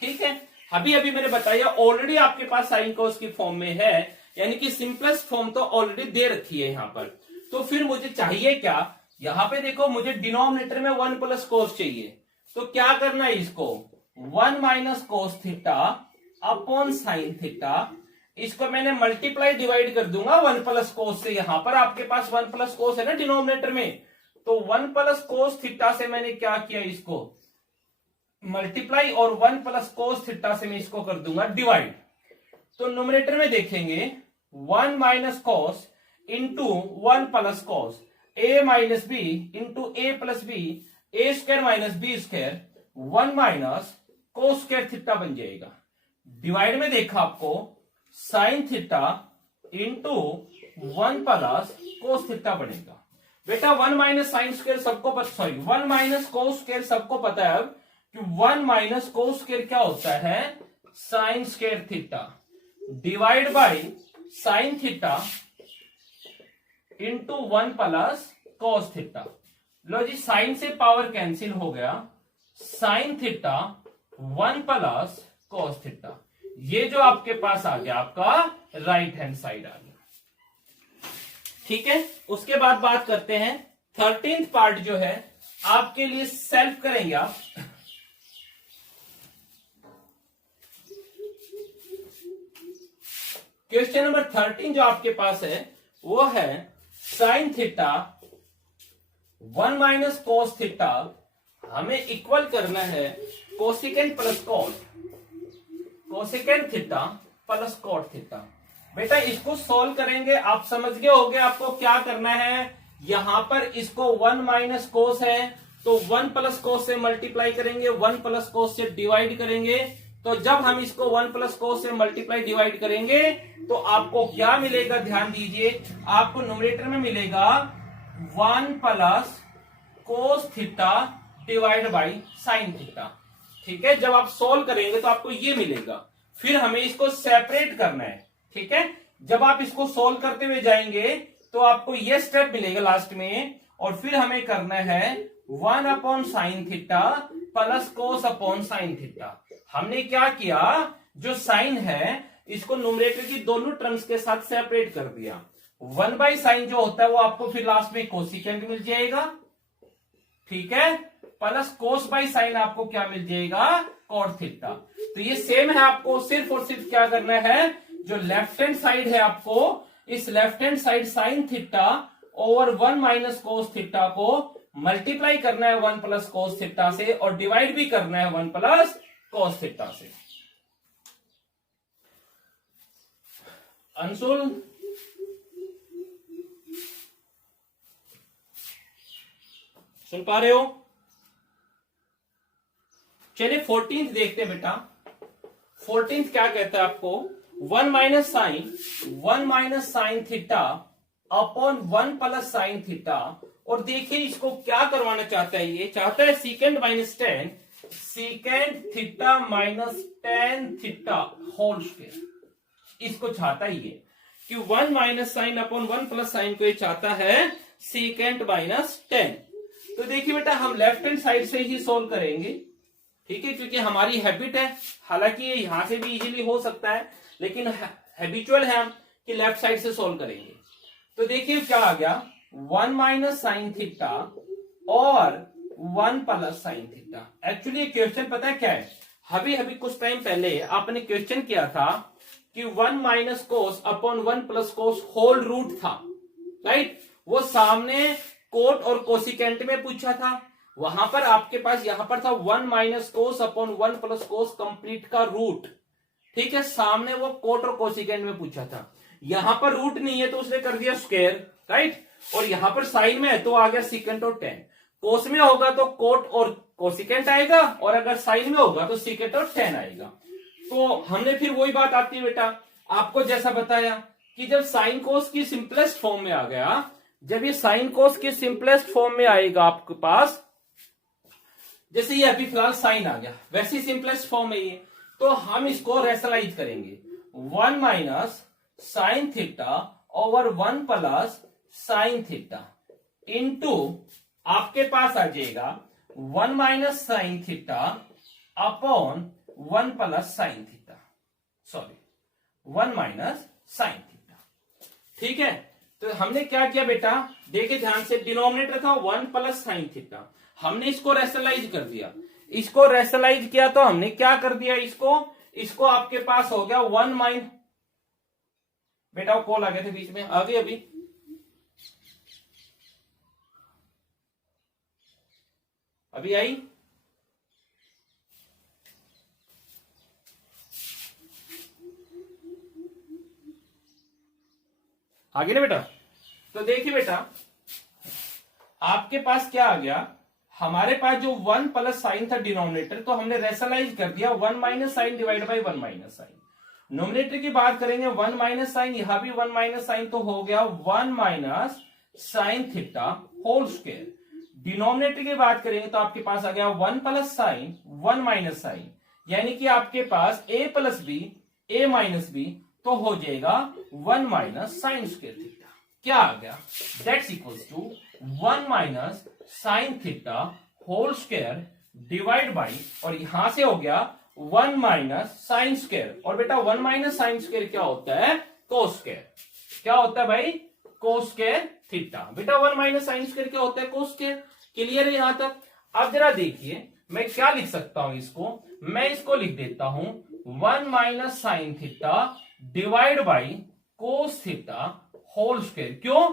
ठीक है, अभी अभी मैंने बताया ऑलरेडी आपके पास साइन कोस की फॉर्म में है, यानी कि सिंपलेस्ट फॉर्म तो ऑलरेडी दे रखी है यहां पर। तो फिर मुझे चाहिए क्या, यहां पे देखो मुझे डिनोमिनेटर में 1 प्लस कोस चाहिए, तो क्या करना है इसको 1 minus cos theta upon sine theta, इसको मैंने मल्टीप्लाई डिवाइड कर दूंगा 1 प्लस कोस से। यहां पर आपके पास 1 प्लस कोस है ना डिनोमिनेटर में, तो 1 प्लस कोस थीटा से मैंने क्या किया इसको मल्टीप्लाई और 1 प्लस कोस थीटा से मैं इसको कर दूंगा डिवाइड। तो न्यूमरेटर में देखेंगे 1 minus cos into 1 plus cos, A minus B into A plus B, A square minus B square 1 minus cos square theta बन जाएगा। डिवाइड में देखा आपको sine theta into 1 plus cos theta बनेगा। बेटा 1 माइनस साइन स्क्वायर सबको पता, sorry 1 minus cos square सबको पता है अब कि 1 माइनस कोस स्क्वायर क्या होता है sine square theta divide by sine theta into 1 plus cos theta. लो जी, साइन से पावर कैंसिल हो गया, sine theta 1 plus cos theta, ये जो आपके पास आ गया आपका राइट हैंड साइड आ गया। ठीक है, उसके बाद बात करते हैं 13th पार्ट जो है आपके लिए सेल्फ करेंगे आप। क्वेश्चन नंबर 13 जो आपके पास है वो है sine theta 1 minus cos theta हमें इक्वल करना है cosecant plus cot, cosecant theta plus cot theta. बेटा इसको सॉल्व करेंगे, आप समझ गए होंगे आपको क्या करना है। यहां पर इसको 1 माइनस कोस है तो 1 प्लस कोस से मल्टीप्लाई करेंगे, 1 प्लस कोस से डिवाइड करेंगे। तो जब हम इसको 1 प्लस कोस से मल्टीप्लाई डिवाइड करेंगे तो आपको क्या मिलेगा, ध्यान दीजिए, आपको न्यूमरेटर में मिलेगा 1 plus cos theta divide by sine theta. ठीक है, जब आप सोल्व करेंगे तो आपको ये मिलेगा। फिर हमें इसको सेपरेट करना है। ठीक है, जब आप इसको सोल्व करते हुए जाएंगे तो आपको ये स्टेप मिलेगा लास्ट में, और फिर हमें करना है 1 अपॉन साइन थीटा प्लस कोस अपॉन साइन थीटा। हमने क्या किया, जो साइन है इसको न्यूमरेटर की दोनों टर्म्स के साथ सेपरेट कर दिया। 1 बाई साइन जो होता है वो आपको फिर लास्ट में कोसिकेंट मिल जाएगा। ठीक है, प्लस कोस बाई साइन आपको क्या मिल जाएगा कॉट थीटा। तो ये सेम है, आपको सिर्फ और सिर्फ क्या करना है, जो लेफ्ट हैंड साइड है आपको इस left hand side sine theta over 1 minus cos theta को मल्टीप्लाई करना है 1 प्लस कोस थीटा से, और डिवाइड भी करना है 1 प्लस कोस थीटा से। अंशुल सुन पा रहे हो? चलिए 14th देखते हैं बेटा। 14th क्या कहता है आपको, 1 minus sine theta upon 1 plus sine theta. और देखिए इसको क्या करवाना चाहता है, ये चाहता है secant minus tan secant theta minus tan theta whole square. इसको चाहता है ये कि 1 minus sine upon 1 plus sine को ये चाहता है सीकेंड माइनस टेन। तो देखिए बेटा हम लेफ्ट हैंड साइड से ही सोल्व करेंगे। ठीक है, क्योंकि हमारी हैबिट है, हालांकि ये यहां से भी इजीली हो सकता है, लेकिन हैबिचुअल है कि लेफ्ट साइड से सोल्व करेंगे। तो देखिए क्या आ गया, 1 माइनस साइन थीटा और 1 plus sine theta. Actually question पता है क्या है, अभी कुछ टाइम पहले आपने क्वेश्चन किया था कि 1 minus cos upon 1 plus cos whole root था, राइट। वो सामने कोट और कोसिकेंट में पूछा था, वहां पर आपके पास यहां पर था 1 माइनस कोस अपॉन 1 प्लस कोस कंप्लीट का रूट। ठीक है, सामने वो कोट और कोसिकेंट में पूछा था, यहां पर रूट नहीं है तो उसने कर दिया स्क्वायर, राइट। और यहां पर साइन में है तो आ गया सीकेंट और टेन। कोस में होगा तो कोट और कोसिकेंट आएगा, और अगर साइन में होगा तो सीकेंट और टेन आएगा। तो हमने फिर वही बात आती है बेटा, आपको जैसा बताया कि कि जब साइन कोस की सिंपलेस्ट फॉर्म में आ गया, जब ये साइन कोस की सिंपलेस्ट फॉर्म में आएगा आपके पास, जैसे ये अभी फिलहाल साइन आ गया, वैसे ही सिंपलेस्ट फॉर्म में ये, तो हम इसको रेशनलाइज करेंगे 1 minus sine theta over 1 plus sine theta into आपके पास आ जाएगा 1 minus sine theta upon 1 plus sine theta, sorry 1 minus sine theta. ठीक है, तो हमने क्या किया बेटा, देखिए ध्यान से, डिनोमिनेटर था 1 प्लस साइन थीटा, हमने इसको रेशनलाइज कर दिया, इसको रेशनलाइज किया तो हमने क्या कर दिया, इसको आपके पास हो गया 1 माइन, बेटा वो कॉल आ गए थे बीच में, आ गए अभी आई, आगे ना बेटा। तो देखिए बेटा, आपके पास क्या आ गया, हमारे पास जो 1 प्लस साइन था डिनोमिनेटर, तो हमने रेशनलाइज कर दिया 1 minus sine divide by 1 minus sine. Numerator की बात करेंगे 1 माइनस साइन, यहां भी 1 माइनस साइन, तो हो गया 1 minus sine theta whole square. Denominator की बात करेंगे तो आपके पास आ गया 1 प्लस साइन 1 माइनस साइन, यानी कि आपके पास a plus B a minus B, तो हो जाएगा 1 माइनस साइन स्क्वायर थीटा। क्या आ गया, that's equals to 1 minus sine theta whole square divide by, और यहां से हो गया 1 माइनस साइन स्क्वायर, और बेटा 1 माइनस साइन स्क्वायर क्या होता है, कोस स्क्वायर। क्या होता है भाई, कोस स्क्वायर थीटा। बेटा 1 माइनस साइन स्क्वायर क्या होता है, कोस स्क्वायर। क्लियर है यहां तक। अब जरा देखिए मैं क्या लिख सकता हूं इसको, मैं इसको लिख देता हूं 1 minus sine theta divide by cos theta whole square. क्यों,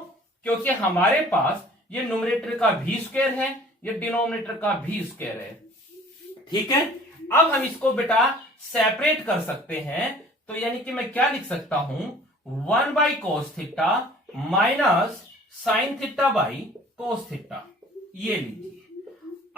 क्योंकि हमारे पास ये न्यूमरेटर का भी स्क्वायर है, ये डिनोमिनेटर का भी स्क्वायर है। ठीक है, अब हम इसको बेटा सेपरेट कर सकते हैं, तो यानी कि मैं क्या लिख सकता हूं 1 by cos theta minus sine theta by cos theta, ये लीजिए।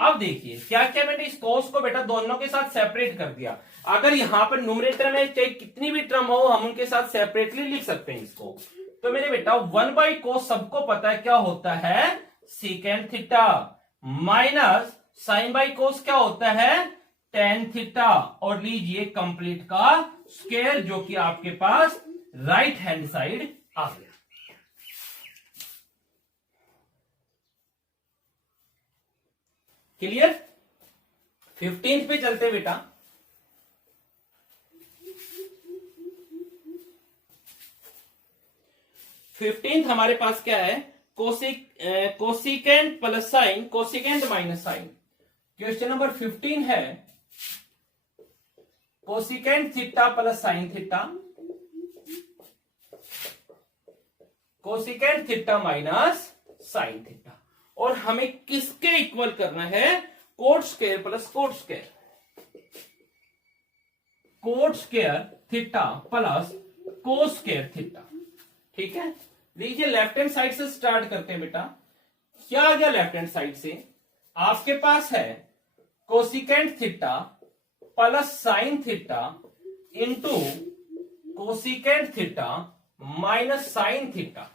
अब देखिए क्या क्या मैंने इस कोस को बेटा दोनों के साथ सेपरेट कर दिया। अगर यहां पर न्यूमरेटर में चाहे कितनी भी टर्म हो, हम उनके साथ सेपरेटली लिख सकते हैं इसको। तो मेरे बेटा 1 बाई कोस सबको पता है क्या होता है, secant theta, minus sine by cos क्या होता है, टेन थीटा, और लीजिए कंप्लीट का स्क्वायर, जो कि आपके पास राइट हैंड साइड आ गया। क्लियर। 15 पे चलते बेटा। 15 हमारे पास क्या है, cosecant plus sine, cosecant minus sine. Question number 15 है cosecant theta plus sine theta, cosecant theta minus sine theta, और हमें किसके इक्वल करना है, cot square plus cot square, cot square theta plus cos square theta. ठीक है, लीजिए left hand side से स्टार्ट करते हैं बेटा। क्या आ गया लेफ्ट हैंड साइड से, आपके पास है cosecant theta plus sine theta into cosecant theta minus sine theta.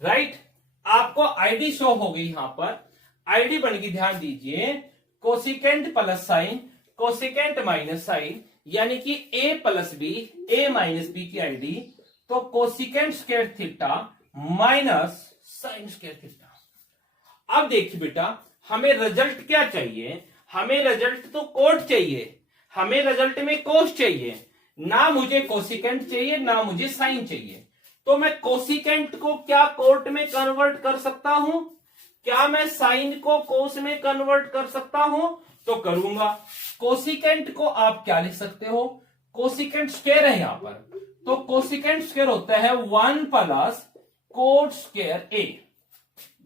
Right, आपको आईडी शो हो गई, यहां पर आईडी बन गई, ध्यान दीजिए, cosecant plus sine, cosecant minus sine, यानी कि a plus B, a minus B की आईडी, तो cosecant square theta minus sine square theta. अब देखिए बेटा, हमें रिजल्ट क्या चाहिए, हमें रिजल्ट तो कोट चाहिए, हमें रिजल्ट में कोस चाहिए, ना मुझे कोसिकेंट चाहिए ना मुझे साइन चाहिए। तो मैं कोसिकेंट को क्या कोट में कन्वर्ट कर सकता हूं, क्या मैं साइन को कोस में कन्वर्ट कर सकता हूं, तो करूंगा। कोसिकेंट को आप क्या लिख सकते हो, कोसिकेंट स्क्वायर है यहां पर, तो कोसिकेंट स्क्वायर होता है 1 प्लस कोट स्क्वायर ए,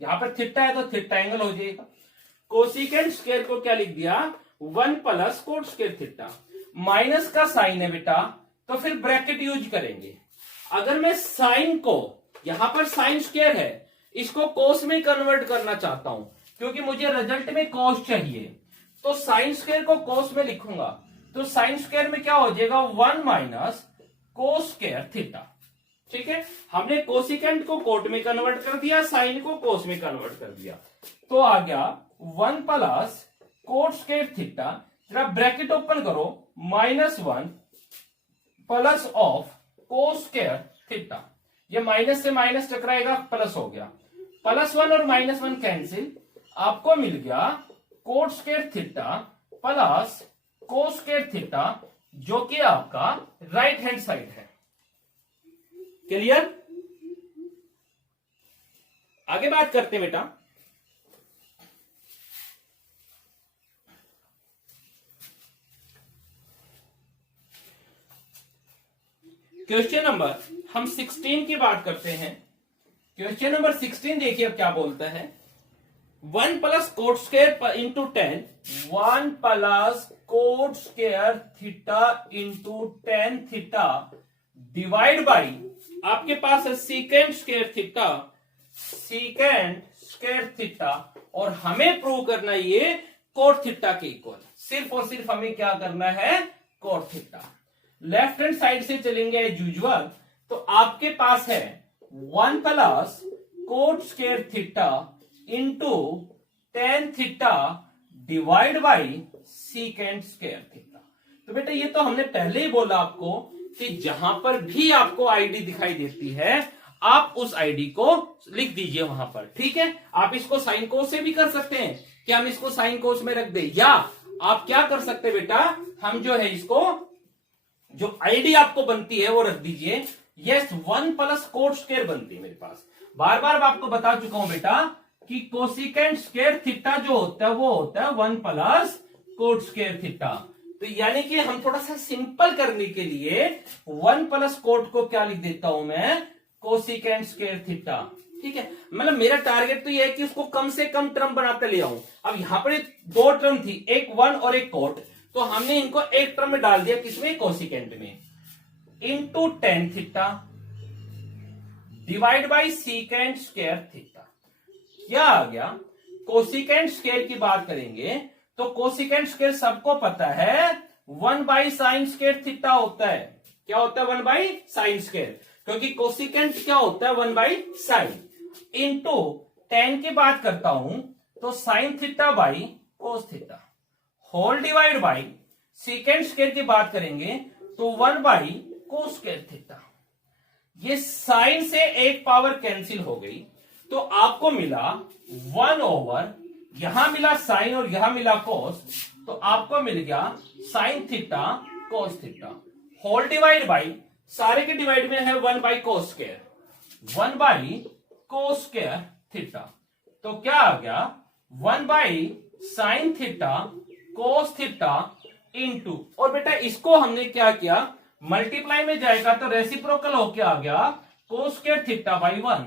यहां पर थीटा है तो थीटा एंगल हो जाएगा। कोसिकेंट स्क्वायर को क्या लिख दिया, 1 plus cot square theta, minus का साइन है बेटा, तो फिर ब्रैकेट यूज करेंगे। अगर मैं साइन को, यहां पर साइन स्क्वायर है, इसको कोस में कन्वर्ट करना चाहता हूं, क्योंकि मुझे रिजल्ट में कोस चाहिए, तो साइन स्क्वायर को कोस में लिखूंगा, तो साइन स्क्वायर में क्या हो जाएगा 1 माइनस कोस स्क्वायर थीटा। ठीक है, हमने कोसिकेंट को कोट में कन्वर्ट कर दिया, साइन को कोस में कन्वर्ट कर दिया, तो आ गया 1 प्लस कोट स्क्वायर थीटा, जरा ब्रैकेट ओपन करो, -1 plus of cos square theta, ये माइनस से माइनस टकराएगा, प्लस हो गया, +1 और -1 कैंसिल, आपको मिल गया coat square theta plus cos square theta, जो कि आपका राइट हैंड साइड है। क्लियर? आगे बात करते हैं बेटा, क्वेश्चन नंबर हम 16 की बात करते हैं। क्वेश्चन नंबर 16 देखिए अब क्या बोलता है, 1 plus cot square into 10, 1 plus cot square theta into 10 theta divide by, आपके पास है secant square theta, secant square theta, और हमें प्रूव करना है ये कोट थीटा के इक्वल, सिर्फ और सिर्फ हमें क्या करना है, cot theta. Left hand side से चलेंगे एज यूजुअल, तो आपके पास है 1 plus cot square theta into 10 theta divide by secant square theta. तो बेटा ये तो हमने पहले ही बोला आपको कि जहां पर भी आपको आईडी दिखाई देती है, आप उस आईडी को लिख दीजिए वहां पर, ठीक है। आप इसको साइन कोस से भी कर सकते हैं कि हम इसको साइन कोस में रख दें, या आप क्या कर सकते हैं बेटा, हम जो है इसको, जो आईडी आपको बनती है वो रख दीजिए, यस 1 प्लस कोट स्क्वायर बनती है मेरे पास। बार बार मैं आपको बता चुका हूं बेटा कि कोसिकेंट स्क्वायर थीटा जो होता है वो होता है 1 प्लस कोट स्क्वायर थीटा। तो यानी कि हम थोड़ा सा सिंपल करने के लिए 1 प्लस कोट को क्या लिख देता हूं मैं, कोसिकेंट स्क्वायर थीटा, ठीक है। मतलब मेरा टारगेट तो ये है कि उसको कम से कम टर्म बनाते ले आऊं। अब यहां पर 2 टर्म थी, एक 1 और एक कोट, तो हमने इनको एक टर्म में डाल दिया, किसमें, कोसिकेंट में, into 10 theta divide by secant square theta. क्या आ गया, कोसिकेंट स्क्वायर की बात करेंगे तो कोसिकेंट स्क्वायर सबको पता है 1 बाई साइन स्क्वायर थीटा होता है। क्या होता है, 1 बाई साइन स्क्वायर, क्योंकि कोसिकेंट क्या होता है, 1 बाई साइन, इंटू 10 की बात करता हूं तो sine theta by cos theta, whole divide by secant square की बात करेंगे तो 1 बाई कोस स्क्वायर थीटा। ये साइन से एक पावर कैंसिल हो गई, तो आपको मिला 1 ओवर, यहां मिला साइन और यहां मिला कोस, तो आपको मिल गया sine theta cos theta, whole divide by, सारे के डिवाइड में है 1 by cos square, 1 by cos square theta. तो क्या आ गया, 1 by sine theta cos theta into, और बेटा इसको हमने क्या किया, मल्टीप्लाई में जाएगा तो रेसिप्रोकल होके आ गया कोस स्क्वायर थीटा बाई 1,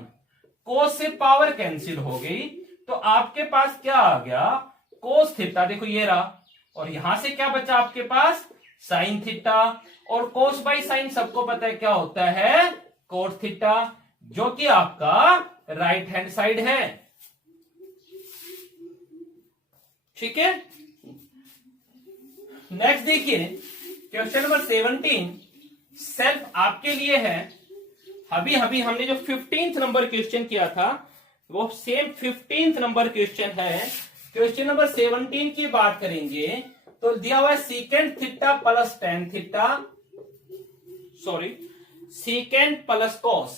कोस से पावर कैंसिल हो गई, तो आपके पास क्या आ गया, कोस थीटा, देखो ये रहा, और यहां से क्या बचा आपके पास, साइन थीटा, और कोस बाई साइन सबको पता है क्या होता है, कोट थीटा, जो कि आपका राइट हैंड साइड है, ठीक है। नेक्स्ट देखिए क्वेश्चन नंबर 17 सेल्फ आपके लिए है। अभी अभी हमने जो 15th नंबर क्वेश्चन किया था वो सेम 15th नंबर क्वेश्चन है। क्वेश्चन नंबर 17 की बात करेंगे तो दिया हुआ है secant theta plus tan theta, sorry secant plus cos,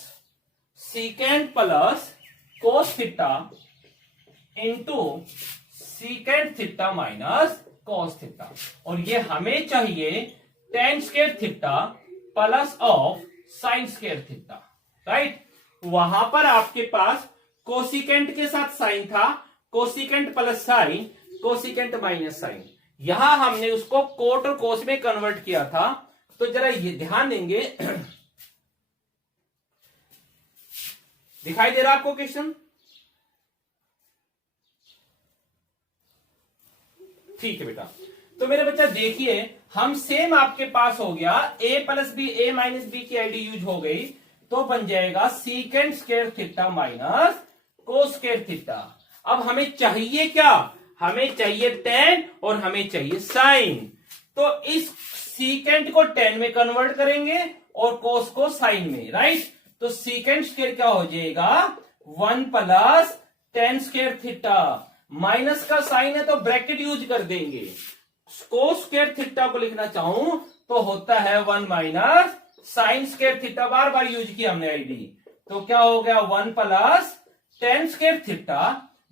secant plus cos theta into secant theta minus cos theta, और ये हमें चाहिए tan square theta plus of sine square theta, right. वहां पर आपके पास कोसिकेंट के साथ साइन था, cosecant plus sine, cosecant minus sine, यहां हमने उसको कोट और कोस में कन्वर्ट किया था। तो जरा ये ध्यान देंगे, दिखाई दे रहा आपको क्वेश्चन, ठीक है बेटा। तो मेरे बच्चा देखिए, हम सेम आपके पास हो गया a plus B, a minus B की आईडी यूज हो गई, तो बन जाएगा secant square theta minus cos square theta. अब हमें चाहिए क्या, हमें चाहिए टेन और हमें चाहिए साइन, तो इस सीकेंट को टेन में कन्वर्ट करेंगे और कोस को साइन में, राइट। तो सीकेंट स्क्वायर क्या हो जाएगा 1 plus tan square theta. Minus का साइन है तो ब्रैकेट यूज कर देंगे। कोस स्क्वायर थीटा को लिखना चाहूं तो होता है 1 माइनस साइन स्क्वायर थीटा। बार बार यूज किया हमने आईडी, तो क्या हो गया 1 प्लस टेन स्क्वायर थीटा।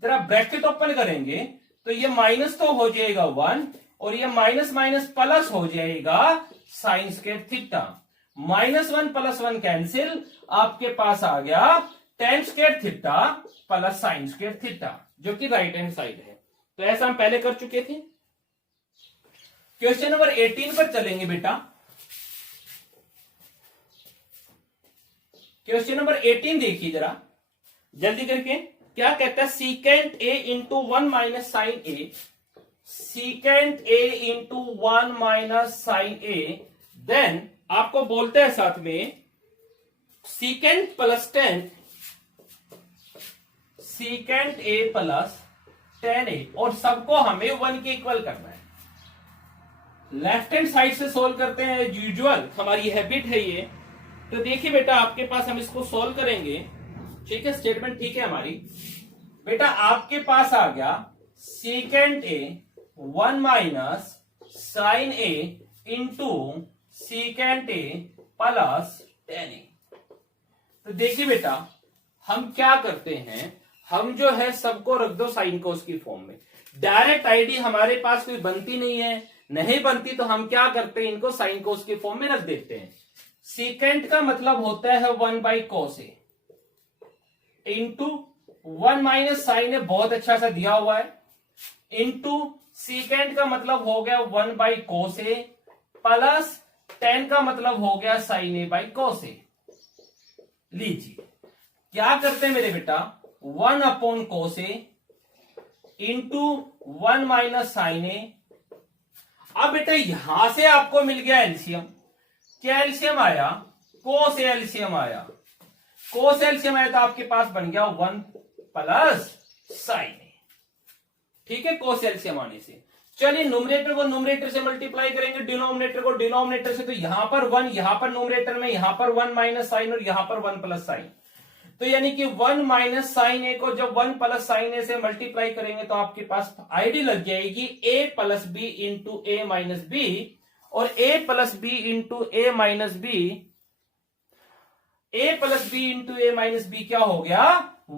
जरा ब्रैकेट ओपन करेंगे तो ये माइनस तो हो जाएगा 1 और ये माइनस माइनस प्लस हो जाएगा साइन स्क्वायर थीटा। -1 + 1 कैंसिल, आपके पास आ गया ten square theta plus sine square theta, जो कि राइट हैंड साइड है। तो ऐसा हम पहले कर चुके थे। क्वेश्चन नंबर 18 पर चलेंगे बेटा। क्वेश्चन नंबर 18 देखिए जरा जल्दी करके। क्या कहता है secant A into 1 minus sine A, secant A into 1 minus sine A, then आपको बोलते हैं साथ में secant plus tan, secant A plus tan A, और सबको हमें 1 के इक्वल करना है। लेफ्ट हैंड साइड से सोल्व करते हैं एज यूजुअल, हमारी हैबिट है ये। तो देखिए बेटा आपके पास हम इसको सोल्व करेंगे, ठीक है, स्टेटमेंट ठीक है हमारी। बेटा आपके पास आ गया secant A 1 minus sine A into secant A plus tan A. तो देखिए बेटा हम क्या करते हैं, हम जो है सबको रख दो साइन कोस की फॉर्म में। डायरेक्ट आईडी हमारे पास कोई बनती नहीं है, नहीं बनती तो हम क्या करते हैं, इनको साइन कोस की फॉर्म में रख देते हैं। सीकेंट का मतलब होता है 1 by cos A into 1 minus sine A, बहुत अच्छा सा दिया हुआ है, इंटू सीकेंट का मतलब हो गया 1 by cos A plus ten का मतलब हो गया साइन ए बाई कोस ए। लीजिए क्या करते हैं मेरे बेटा 1 upon cos A into 1 minus sine ए। अब बेटा यहां से आपको मिल गया एलसीएम। क्या एलसीएम आया, कोस ए एलसीएम आया, कोस एलसीएम आया तो आपके पास बन गया 1 प्लस साइन ए, ठीक है, कोस एलसीएम आने से। चलिए न्यूमरेटर को न्यूमरेटर से मल्टीप्लाई करेंगे, डिनोमिनेटर को डिनोमिनेटर से, तो यहां पर 1, यहां पर न्यूमरेटर में, यहां पर 1 माइनस साइन और यहां पर 1 प्लस साइन। तो यानी कि 1 माइनस साइन ए को जब 1 प्लस साइन ए से मल्टीप्लाई करेंगे तो आपके पास आईडी लग जाएगी a plus B into A minus B, और a plus B into A minus B, a plus B into A minus B क्या हो गया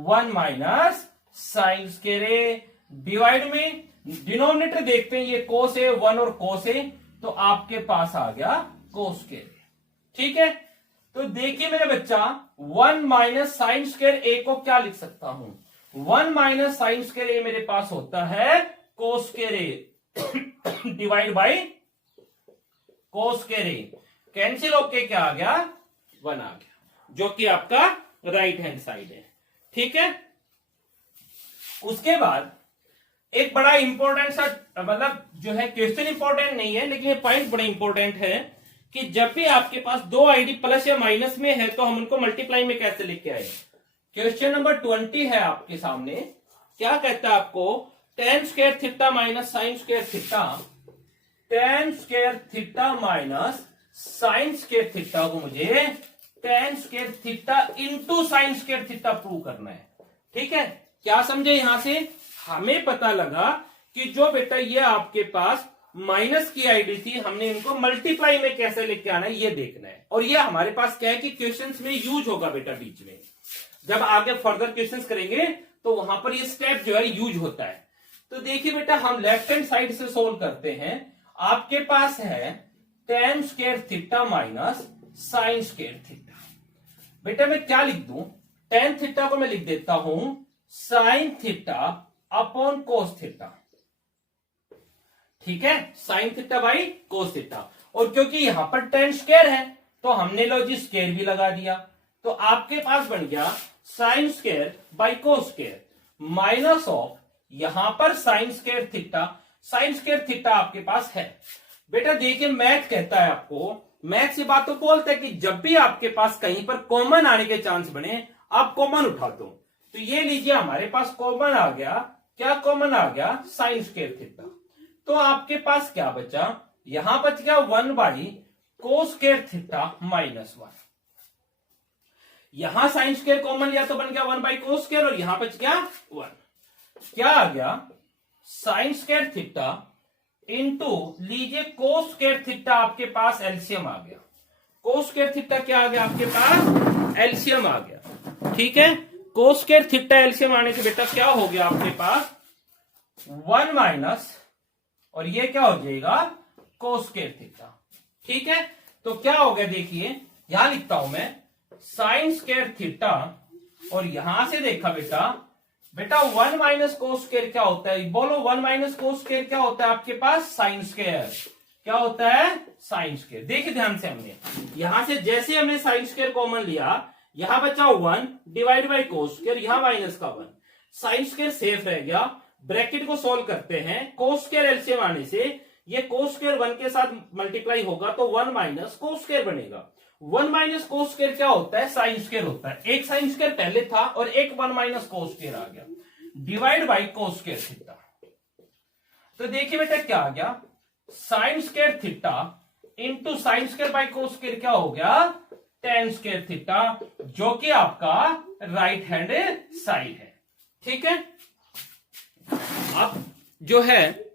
1 minus sine square A. Divide में डिनोमिनेटर देखते हैं, ये कोस ए 1 और कोस ए, तो आपके पास आ गया कोस स्क्वायर ए, ठीक है। तो देखिए मेरे बच्चा 1 माइनस साइन स्क्वायर ए को क्या लिख सकता हूं, 1 माइनस साइन स्क्वायर ए मेरे पास होता है cos square A divide by cos square A, cancel होके क्या आ गया 1 आ गया, जो कि आपका राइट हैंड साइड है, ठीक है। उसके बाद एक बड़ा इंपॉर्टेंट सा, मतलब जो है क्वेश्चन इंपॉर्टेंट नहीं है लेकिन ये पॉइंट बड़ा इंपॉर्टेंट है कि जब भी आपके पास दो आईडी प्लस या माइनस में है तो हम उनको मल्टीप्लाई में कैसे लिख के आए। क्वेश्चन नंबर 20 है आपके सामने। क्या कहता है आपको ten square theta minus sine square theta, ten square theta minus sine square theta को मुझे ten square theta into sign square theta prove करना है, ठीक है। क्या समझे यहां से, हमें पता लगा कि जो बेटा ये आपके पास माइनस की आईडी थी, हमने इनको मल्टीप्लाई में कैसे लेके आना है ये देखना है। और ये हमारे पास क्या है कि क्वेश्चंस में यूज होगा बेटा, बीच में जब आगे फर्दर क्वेश्चंस करेंगे तो वहां पर ये स्टेप जो है यूज होता है। तो देखिए बेटा हम लेफ्ट हैंड साइड से सोल्व करते हैं। आपके पास है tan square theta minus sine square theta. बेटा मैं क्या लिख दूं, टेन थीटा को मैं लिख देता हूं sine theta upon cos theta, ठीक है, sine theta by cos theta. और क्योंकि यहां पर टेन स्क्वायर है तो हमने लो जी स्क्वायर भी लगा दिया, तो आपके पास बन गया sine square by cos square minus of यहां पर sign square theta. Sign square theta आपके पास है। बेटा देखिए मैथ कहता है आपको, मैथ से बात तो बोलता है कि जब भी आपके पास कहीं पर कॉमन आने के चांस बने आप कॉमन उठा दो। तो ये लीजिए हमारे पास कॉमन आ गया, क्या कॉमन आ गया साइन स्क्वायर थीटा। तो आपके पास क्या बचा, यहां बच गया 1 by cos square theta minus 1। यहां साइन स्क्वायर कॉमन लिया तो बन गया 1 बाई कोस स्क्वायर और यहां बच गया 1। क्या आ गया, साइन स्क्वायर थीटा इंटू लीजिए कोस स्क्वायर थीटा, आपके पास एलसीएम आ गया। कोस स्क्वायर थीटा क्या आ गया आपके पास, एलसीएम आ गया। ठीक है, कोस स्क्वायर थीटा एलसीएम आने से बेटा क्या हो गया आपके पास 1 माइनस, और ये क्या हो जाएगा कोस स्क्वायर थीटा। ठीक है, तो क्या हो गया देखिए, यहां लिखता हूं मैं साइन स्क्वायर थीटा, और यहां से देखा बेटा 1 माइनस कोस स्क्वायर क्या होता है, बोलो 1 माइनस कोस स्क्वायर क्या होता है आपके पास, साइन स्क्वायर। क्या होता है, साइन स्क्वायर। देखिए ध्यान से, हमने यहां से जैसे हमने साइन स्क्वायर कॉमन लिया, यहां बचा 1 डिवाइड बाई कोस स्क्वायर, यहां माइनस का 1, साइन स्क्वायर सेफ रह गया। ब्रैकेट को सोल्व करते हैं, कोस स्क्वायर एलसीएम आने से ये कोस स्क्वायर 1 के साथ मल्टीप्लाई होगा तो 1 माइनस कोस स्क्वायर बनेगा। 1 माइनस कोस स्क्वायर क्या होता है, साइन स्क्वायर होता है। एक साइन स्क्वायर पहले था और एक 1 माइनस कोस स्क्वायर आ गया, divide by cos square theta. तो देखिए बेटा क्या आ गया, sign square theta into sine square by cos square क्या हो गया, टेन स्क्वायर थीटा, जो कि आपका राइट हैंड साइड है। ठीक है, अब जो है